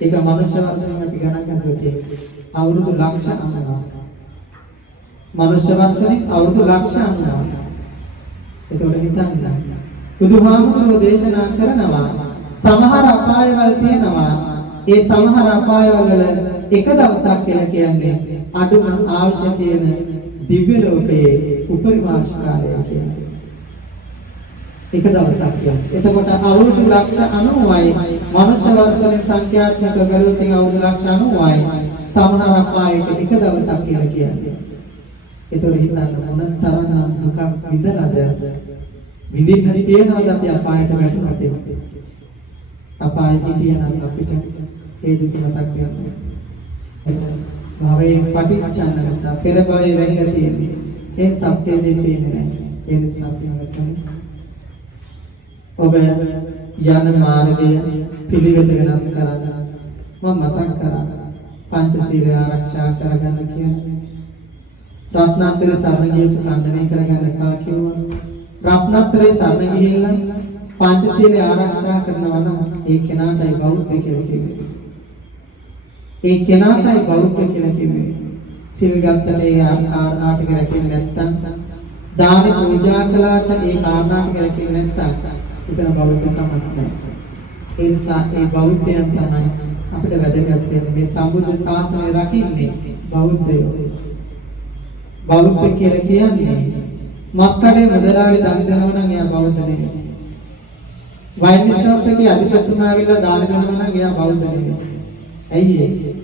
ඒක මනුෂ්‍ය වර්ෂ වලින් අපි ගණන් කරද්දී අවුරුදු ලක්ෂ 90ක්. මනුෂ්‍ය වර්ෂයෙන් අවුරුදු ලක්ෂ 90ක්. ඒතකොට හිතන්න. බුදුහාමුදුරුවෝ දේශනා කරනවා සමහර අපායවල තියෙනවා. ඒ සමහර අපායවල එක දවසක් කියලා කියන්නේ අඩුම ආයුෂ තියෙන දිව්‍ය ලෝකයේ උපරිම ආයුෂ කාලය කියන්නේ. එක දවසක් කියන්නේ. එතකොට අවුරුදු ලක්ෂ 90යි මනුෂ්‍ය වර්ෂ වලින් සංඛ්‍යාත්මක බැලුවොත් අවුරුදු ලක්ෂ 90යි සමහර අපායක එක දවසක් කියලා කියන්නේ. ඒතකොට හිතන්න මොන තරම් දුකක් විඳලාද විඳින්න තියෙනවද අපි අපායට වැටුණාට අපායට කියනනම් අපිට ඒ දුක මතක් වෙනවා. භවයේ පටිච්චසමුප්පාද නිසා පෙර භවයේ වෙන්න තියෙන්නේ. ඒ සත්‍ය දෙන්නේ නැහැ. ඒ නිසා අපි ඔබ යන මාර්ගය පිළිවෙත වෙනස් කරන්න මම මතක් කරා පංචශීලය ආරක්ෂා කරගන්න කියන්නේ රත්නත්‍රය සරණ ගිහින් ඛණ්ඩනය කරගන්න එපා කිව්වා. රත්නත්‍රය සරණ ගිහිල්ලා පංචශීලය ආරක්ෂා කරනවා නම් ඒ කෙනාටයි බෞද්ධ කියලා කිව්වේ. ඒ කෙනාටයි බෞද්ධ කියලා කිව්වේ. සිල් ගත්තලේ ආරණාටික රැකෙන්නේ නැත්තම් දාන පූජා කළාට ඒ ආරණාටික රැකෙන්නේ නැත්තම් එතන බෞද්ධකමක් නැහැ. ඒ නිසා ඒ බෞද්ධයන් තමයි අපිට වැදගත් වෙන්නේ මේ සම්බුද්ධ ශාසනය රකින්නේ බෞද්ධයෝ. බෞද්ධ කියලා කියන්නේ මස්කඩේ මුදලාලි දන් දෙනවා නම් එයා බෞද්ධ නෙමෙයි. වයින් බිස්නස් එකේ අධිපතිතුමාවිලා දාන දෙනවා නම් එයා බෞද්ධ නෙමෙයි. ඇයි ඒ?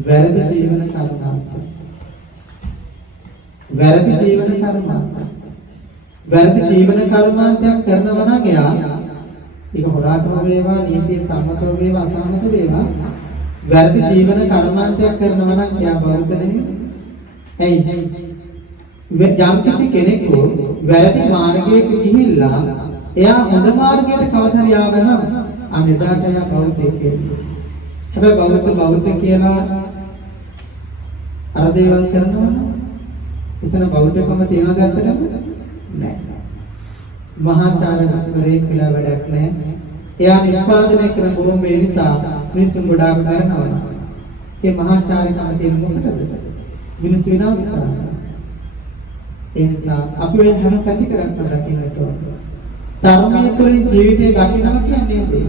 වැරදි ජීවන කර්මාන්ත. වැරදි ජීවන කර්මාන්ත. වැරදි ජීවන කර්මාන්තයක් කරනවා නම් එයා ඒක හොරාටම වේවා නීතිය සම්මතව වේවා අසම්මත වේවා වැරදි ජීවන කර්මාන්තයක් කරනවා නම් එයා බෞද්ධ නෙමෙයි. ඇයි? යම්කිසි කෙනෙකු වැරදි මාර්ගයක ගිහිල්ලා එයා හොඳ මාර්ගයට කවදා හරි ආවනම් අනිදාට එයා බෞද්ධයෙක් වෙනවා. හැබැයි බෞද්ධ කියලා අර දේවල් කරනවා එතන බෞද්ධකම තියනවද ඇත්තටම? නැහැ. මහාචාර්යවරයෙක් කියලා වැඩක් නැහැ. එයා නිෂ්පාදනය කරන බොම්බේ නිසා මිනිසුන් ගොඩාක් මරනවා. ඒ මහාචාර්යකම තියෙන මොකටද? මිනිස් විනාශ කරන්න. ඒ නිසා අපි ඔය හැම පැතිකඩක්ම දකින්නට ඕන. ධර්මයේ තුලින් ජීවිතය දකින්නවා කියන්නේ ඒ.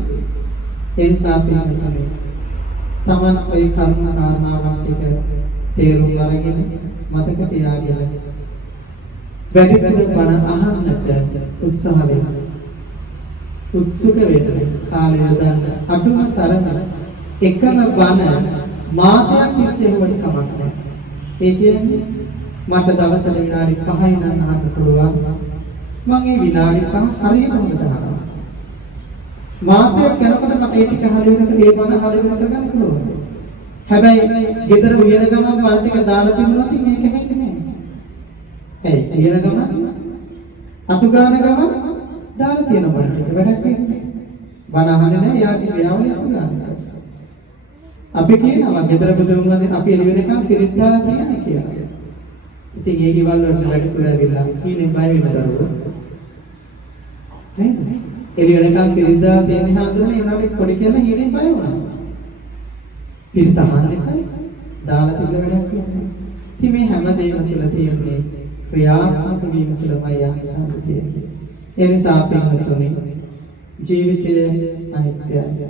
ඒ නිසා අපි හිතන්නේ තමන් ඔය කර්ම කාරණාවන් ටික තේරුම් අරගෙන මතක තියාගෙන වැඩිපුර බණ අහන්නට උත්සාහ වෙන්න. උත්සුක වෙන්න කාලය යොදන්න. අඩුම තරම එකම බණ මාසයක් තිස්සේ වුණ කමක් නැහැ. ඒ කියන්නේ මට දවසට විනාඩි 5යි නම් අහන්න පුළුවන්. මම ඒ විනාඩි 5 හරියට හොඳට අහනවා. මාසයක් යනකොට මට ඒ ටික අහලා ඉවරකට ඒ බණ අහලා ඉවර කරගන්න පුළුවන්. හැබැයි ගෙදර උයන ගමන් බණ ටික දාලා තිබුණා නම් මේක හැන්නේ නැහැ. ඇයි? උයන ගමන් අතු ගාන ගමන් දාලා තියෙන බණ ටික වැඩක් වෙන්නේ. බණ අහන්නේ නැහැ යාගේ ක්‍රියාවලිය අනුගාමී. අපි කියනවා ගෙදර බුදුරුවන්ගෙන් අපි එළි වෙනකම් පිරිත් දාලා කියන්නේ කියලා. ඉතින් ඒ ගෙවල් වලට වැඩි පුරාවිලා කීනේ බය වෙන දරුවෝ. නේද? එළි වෙනකම් පිරිත් දාලා තියෙන හාඳුනේ ඒනට පොඩි කියලා හීනේ බය වුණා. පිරිත් අහන්නේ දාලා තිබුණ වැඩක් කියන්නේ. ඉතින් මේ හැම දෙයක්ම තුළ තියෙන්නේ ක්‍රියාත්මක වීම තුළමයි ආනිසංස තියෙන්නේ. ඒ නිසා අපි හිතුනේ ජීවිතය අනිත්‍යයි.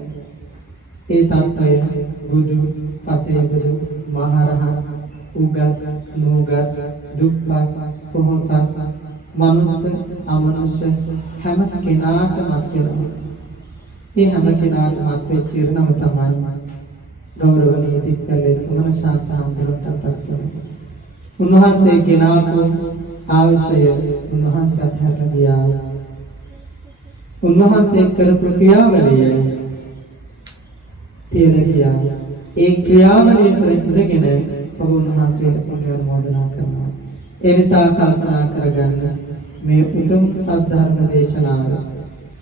ඒ තත්ත්වය බුදු, පසේබුදු, මහරහත්, උගත්, නුගත්, දුප්පත්, පොහොසත්, මනුස්ස, අමනුෂ්‍ය හැම කෙනාටම අත්‍යවශ්‍යයි. ඒ හැම කෙනාටම අත්වෙච්ච ඉරණම තමයි ගෞරවනීය තික්කලේ සමන ශාස්ත්‍රාන්තරට අත්දැකීම. උන්වහන්සේ කෙනාට අවශ්‍යය උන්වහන්සේ අත්හැරලා ගියා. උන්වහන්සේ කරපු ක්‍රියාවලිය තියෙන ගියා. ඒ ක්‍රියාවලිය කරගෙන ඔබ උන්වහන්සේට පුණ්‍ය අනුමෝදනා කරනවා. ඒ නිසා කල්පනා කරගන්න මේ උතුම් සද්ධර්ම දේශනාව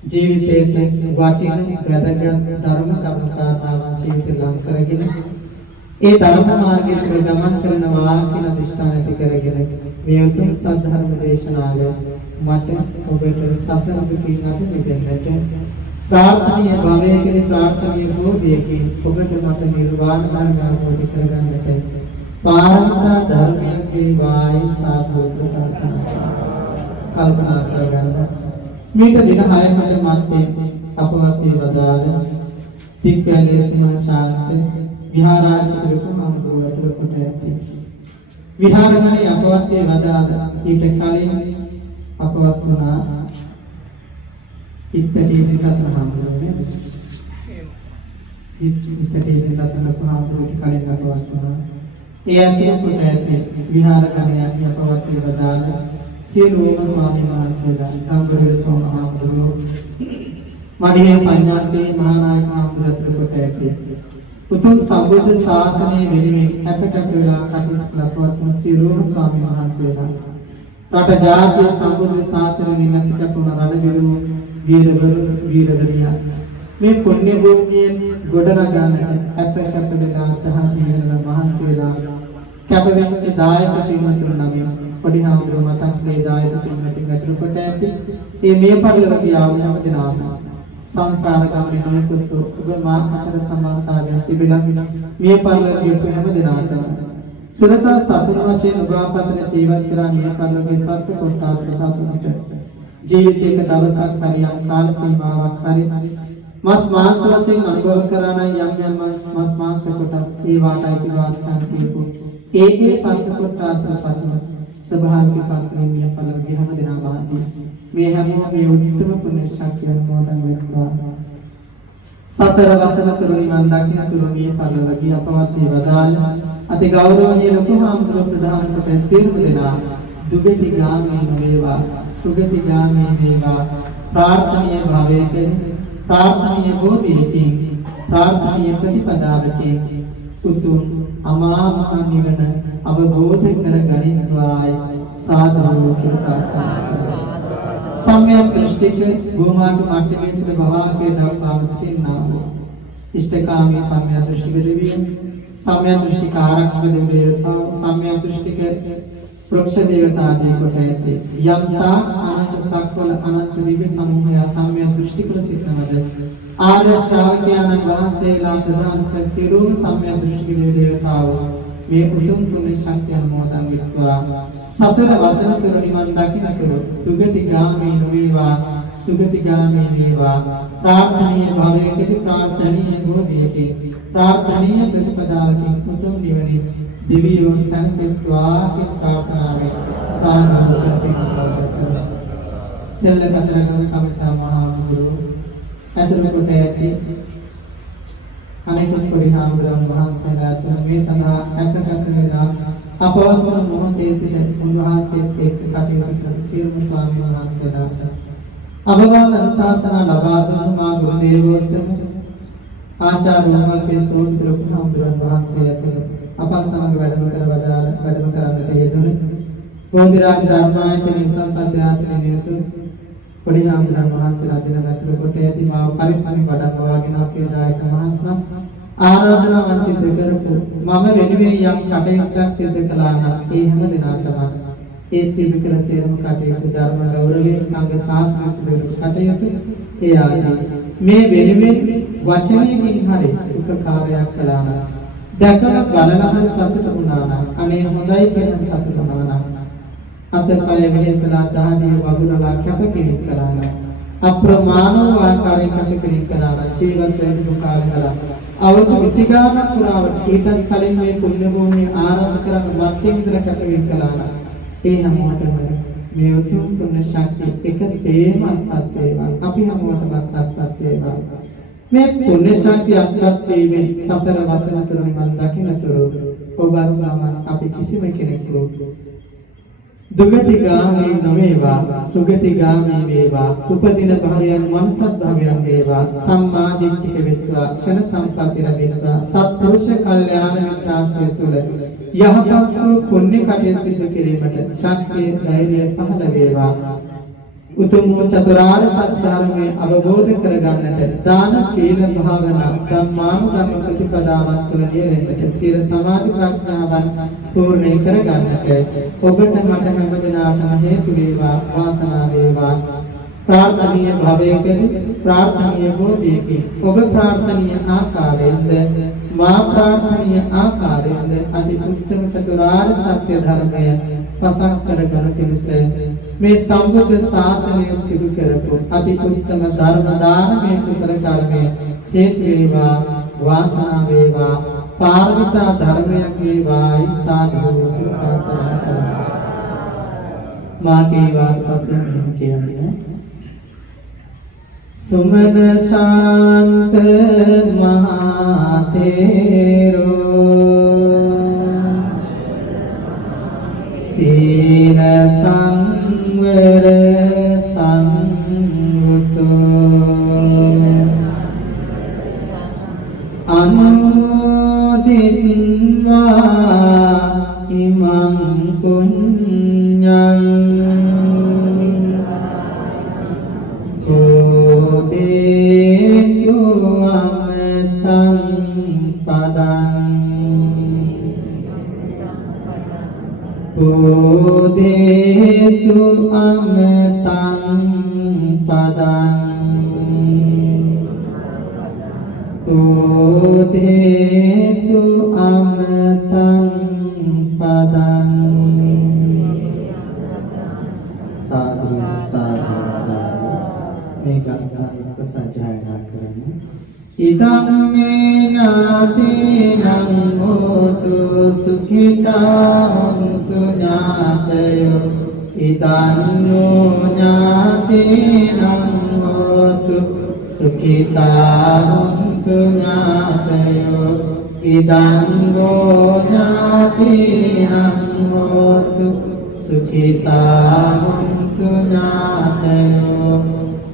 ජීවිතයේ වටින වැදගත් ධර්ම කරුණාකාරණාවන් ජීවිතේ ලං කරගෙන ඒ ධර්ම මාර්ගයේ තුල ගමන් කරනවා කියන අදිෂ්ඨාන ඇති කරගෙන මේ උතුම් සද්ධර්ම දේශනාව මට ඔබට සසර දුකින් අත මිදෙන්නට ප්‍රාර්ථනීය භවයේදී ප්‍රාර්ථනීය බෝධියකින් ඔබට මට නිර්වාණ ධර්ම අවබෝධ කරගන්නට පාරමිතා ධර්මයේ වායි සාධු කල්පනා කරගන්න. මේක දින 6කට මැත්තේ අපවත් වේවදාල තික්කලේ සීමා ශාන්ත විහාරාධිපති මහමුදුර ඇතුළු කොට ඇති විහාරගණේ අපවත් වේවදාල ඊට කලින් අපවත් වුණා ඉත්තේ දිනකට හම්බුනේ ඉත්තේ දිනකට හම්බුනේ කලින් අපවත් වුණා ඒ ඇතුළු කොට ඇති විහාරගණේ අපවත් වේවදාල සියලුම ස්වාමීන් වහන්සේලා ගම්බුරුවේ සෝමහාමුදුරුවෝ මඩියේ පඤ්ඤාසේ මහානායක හාමුදුරුවෝ කොට ඇති උතුම් සම්බුද්ධ ශාසනය වෙනුවෙන් අපට වෙලා කටයුතු ලබවත් සියලුම ස්වාමීන් වහන්සේලා රට ජාතිය සම්බුද්ධ ශාසනය නිලපිට පුන රණවිරු වීරවරු වීරවරියා මේ පුණ්‍ය භූමියෙන් ගොඩනගන්නට අපට වෙලා තහන් පිළිවෙල මහන්සියලා කැපවෙච්ච දායක පින්වතුන් නමින් පොඩි හාමුදුරුවෝ මතක් කළේ දායක පින්වතුන් ඇතුළු කොට ඇති මේ මේ පරිලෝකීය ආවම දෙනාම සංසාර ගමනේ නොයෙකුත් ඔබ මා අතර සම්බන්ධතාවයක් තිබෙලා මේ පරිලෝකීය හැම දිනාටම සුරතා සතුන් වශයෙන් ඔබ අපතර ජීවත් කරා මේ පරිලෝකීය සත්‍ය කොටස් සතුන්ට ජීවිතයක දවසක් හරියම් කාල සීමාවක් හරි මස් මාංශ වශයෙන් අනුභව කරන යම් මස් මාංශ කොටස් ඒ වාටයි පිවාස්කම් කියපු ඒ සත්‍ය කොටස් සත්‍ය ස්වභාවික පත්‍රණිය පළවෙනි හැම දිනම වාදී මේ හැමෝම මේ උත්තම පුණ්‍ය ශක්තිය මොදන් වෙනවා සසර වසන සරුණිවන් දකින්න තුරුණිය පළවගේ අපවත් වේවදාල අති ගෞරවනීය ලොකු හාමුදුරුවෝ ප්‍රදාන කොට සියලු දෙනා දුගති ගාමී වේවා සුගති ගාමී වේවා ප්‍රාර්ථනීය භාවයෙන් ප්‍රාර්ථනීය බෝධියකින් ප්‍රාර්ථනීය ප්‍රතිපදාවකින් උතුම් අමා මහ නිවන අවබෝධ කර ගනිත්වායි සාදරව ප්‍රාර්ථනා සම්‍යක් දෘෂ්ටික භූමාට මට්ටමේ සිට භවයේ දක්වාම සිටිනා ඉෂ්ඨකාමී සම්‍යක් දෘෂ්ටික දෙවියන් සම්‍යක් දෘෂ්ටික ආරක්ෂක දෙවියෝ සම්‍යක් දෘෂ්ටික වෘක්ෂ දේවතාදී කොට ඇති යම්තා අනන්ත සක්වල අනන්ත දිව්‍ය සමූහය සම්‍යක් දෘෂ්ටිකව සිටිනවද ආර්ය ශ්‍රාවකයන්න් වහන්සේලා ප්‍රදාන කර සියලුම සම්‍යක් දෘෂ්ටික දේවතාවෝ මේ උතුම් පුණ්‍ය ශක්තිය මොදන් විත්වා සසර වසන තුර නිවන් දකින්නතුරු දුගති ගාමී වේවා සුගති ගාමී වේවා ප්‍රාර්ථනීය භවයේදී ප්‍රාර්ථනීය බෝධියකින් ප්‍රාර්ථනීය ප්‍රතිපදාවකින් උතුම් නිවනින් දිවියෝ සංසෙත්වා ප්‍රාර්ථනාවේ සාරාංශකත්වයෙන් සෙල්ල කතරගම සමිතා මහා ගුරු අතර කොට ඇති අනෙකුත් පොඩි හාමුදුරුවන් වහන්සේලාට මේ සඳහා අපකටක වෙලා අපවත් වන මොහොතේ සිට උන්වහන්සේත් එක්ක කටයුතු කරන සියලුම ස්වාමීන් වහන්සේලාට අවවාද අනුශාසනා ලබා දුන් මා ගුරු දේවෝත්තම ආචාර්ය මහල්පේ සෝත්‍ර හාමුදුරුවන් වහන්සේලාට අප සමග වැඩම කරන්නට යෙදුණු බෝධිරාජ ධර්මායතන විශ්වාස අධ්‍යාත්මික නියුතු පොඩි හාමුදුරුවන් වහන්සේලා දිනගත කොට ඇති මාව පරිස්සමින් වඩම්මවාගෙන අපේ දායක මහත්මයා ආරාධනාවන් සිදු කරපු මම වෙනුවෙන් යම් කටයුත්තක් සිදු කළා නම් ඒ හැම දිනකටම ඒ සිදු කළ සියලුම කටයුතු ධර්ම ගෞරවයෙන් සංඝ ශාසන සිදු කටයුතු ඒ ආදී මේ වෙනුවෙන් වචනයකින් හරි උපකාරයක් කළා නම් දැකලා බලලා හරි සතුට වුණා නම් අනේ හොඳයි කියන සතුට වුණා නම් අතපය වෙහෙසලා දහඩිය වගුරලා කැපකිරීම කළා නම් අප්‍රමාණ ආකාරයෙන් කැපකිරීම කළා නම් ජීවත් වෙන්න උපකාර කළා අවුරුදු 20 ගානක් පුරාවට ඊටත් කලින් මේ පුණ්‍ය භූමිය ආරම්භ කරන මධ්‍යන්තර කටයුතු කළා නම් ඒ හැමෝටම මේ උතුම් පුණ්‍ය ශක්තිය එකසේම අත්පත් වේවා අපි හැමෝටම අත්පත් වේවා මේ පුණ්‍ය ශක්තිය අත්පත් වීමෙන් සසර වසන තුරු නිවන් දකින්නතුරු ඔබත් මම අපි කිසිම කෙනෙකු දුගතිගාමී නොවේවා සුගතිගාමී වේවා උපදින භවයන් මනසත් භවයන් වේවා සම්මා දිට්ඨික වෙත්වා ක්ෂණ සම්පatti ලැබෙත්වා සත්පුරුෂ කල්යාණ මිත්‍රාශ්‍රය තුළ යහපත් වූ පුණ්‍ය කටයුතු සිදු කිරීමට ශක්තිය ධෛර්යය පහළ වේවා උතුම් චතුරාර්ය සත්‍ය ධර්මයේ අවබෝධ කරගන්නට දාන සීල භාවනා ධම්මානුධම්ම ප්‍රතිපදාවන් තුළ නිරෙන්නට සීල සමාධි ප්‍රඥාවන් පූර්ණ කරගන්නට ඔබට මට හැම දිනකටම හේතු වේවා වාසනාව වේවා ප්‍රාර්ථනීය භවයකදී ප්‍රාර්ථනීය බෝධියකින් ඔබ ප්‍රාර්ථනීය ආකාරයෙන්ද මා ප්‍රාර්ථනීය ආකාරයෙන්ද අති උත්තම චතුරාර්ය සත්‍ය ධර්මය පසක් කරගන පිණිස මේ සම්බුද්ධ ශාසනය සිදු කරපු අති උත්තම ධර්ම දානමය කුසල කර්මය හේතු වේවා වාසනාව වේවා පාරමිතා ධර්මයක් වේවායි සාදු ප්‍රාර්ථනා කරමි මාගේ වාපසෙන් කියන්නේ සුමන ශාන්ත මහා තේරෝ සීල සංවර සංවුතෝ අනුමෝදිත්වා ඉමං පුඤ්ඤං දේතු අමතං පදං දේතු අමතං පදං දේතු අමතං පදං සාදු සාදු සාදු මේ ගාථාව සජ්ජායනා කරමු ඉදං මේ ඥාතීනං හෝතු සුඛිතා හොන්තු ඥාතයෝ ඉදං නෝ ඥාතීනං හෝතු සුඛිතා හොන්තු ඥාතයෝ ඉදං නෝ ඥාතීනං හෝතු සුඛිතා හොන්තු ඥාතයෝ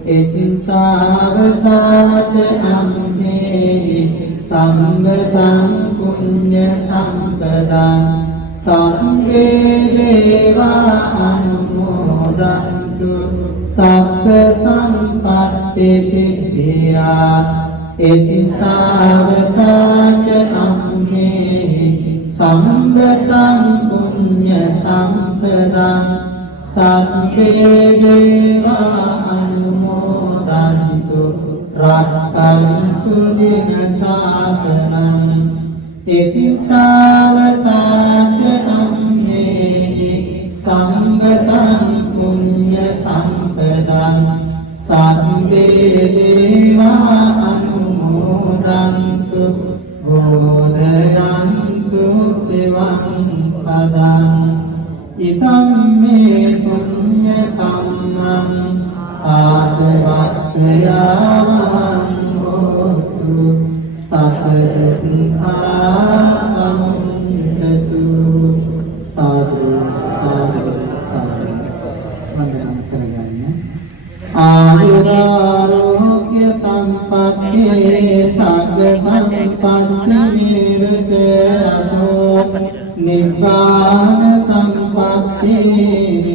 එත්තාවතාච අම්මේ සම්බතං පුඤ්ඤ සම්පදං සම්මේ දේවා අනුමෝදන්තු සබ්බ සම්පත්ති සිද්ධියා එත්තාවතාච අම්මේ සම්බතං පුඤ්ඤ සම්පදං සබ්බේ දේවා අනුමෝදන්තු රක්ඛන්තු දින සාසනං එත්තාවතාච අම්මේ සම්බතං පුඤ්ඤ සම්පදං සබ්බේ දේවා අනුමෝදන්තු බෝධයන්තු සිවං පදං ඉදං මේ පුඤ්ඤ කම්මං ආසවක්ඛයාවං හෝතු සප්පංඛාපමුච්ඡතු සාදු සාදු සාදු වන්දනා කරගන්න ආයුරාෝග්‍ය සම්පත්තියේ සග්ග සම්පත්තිවේච අතෝ නිබ්බාන සම්පත්තියේ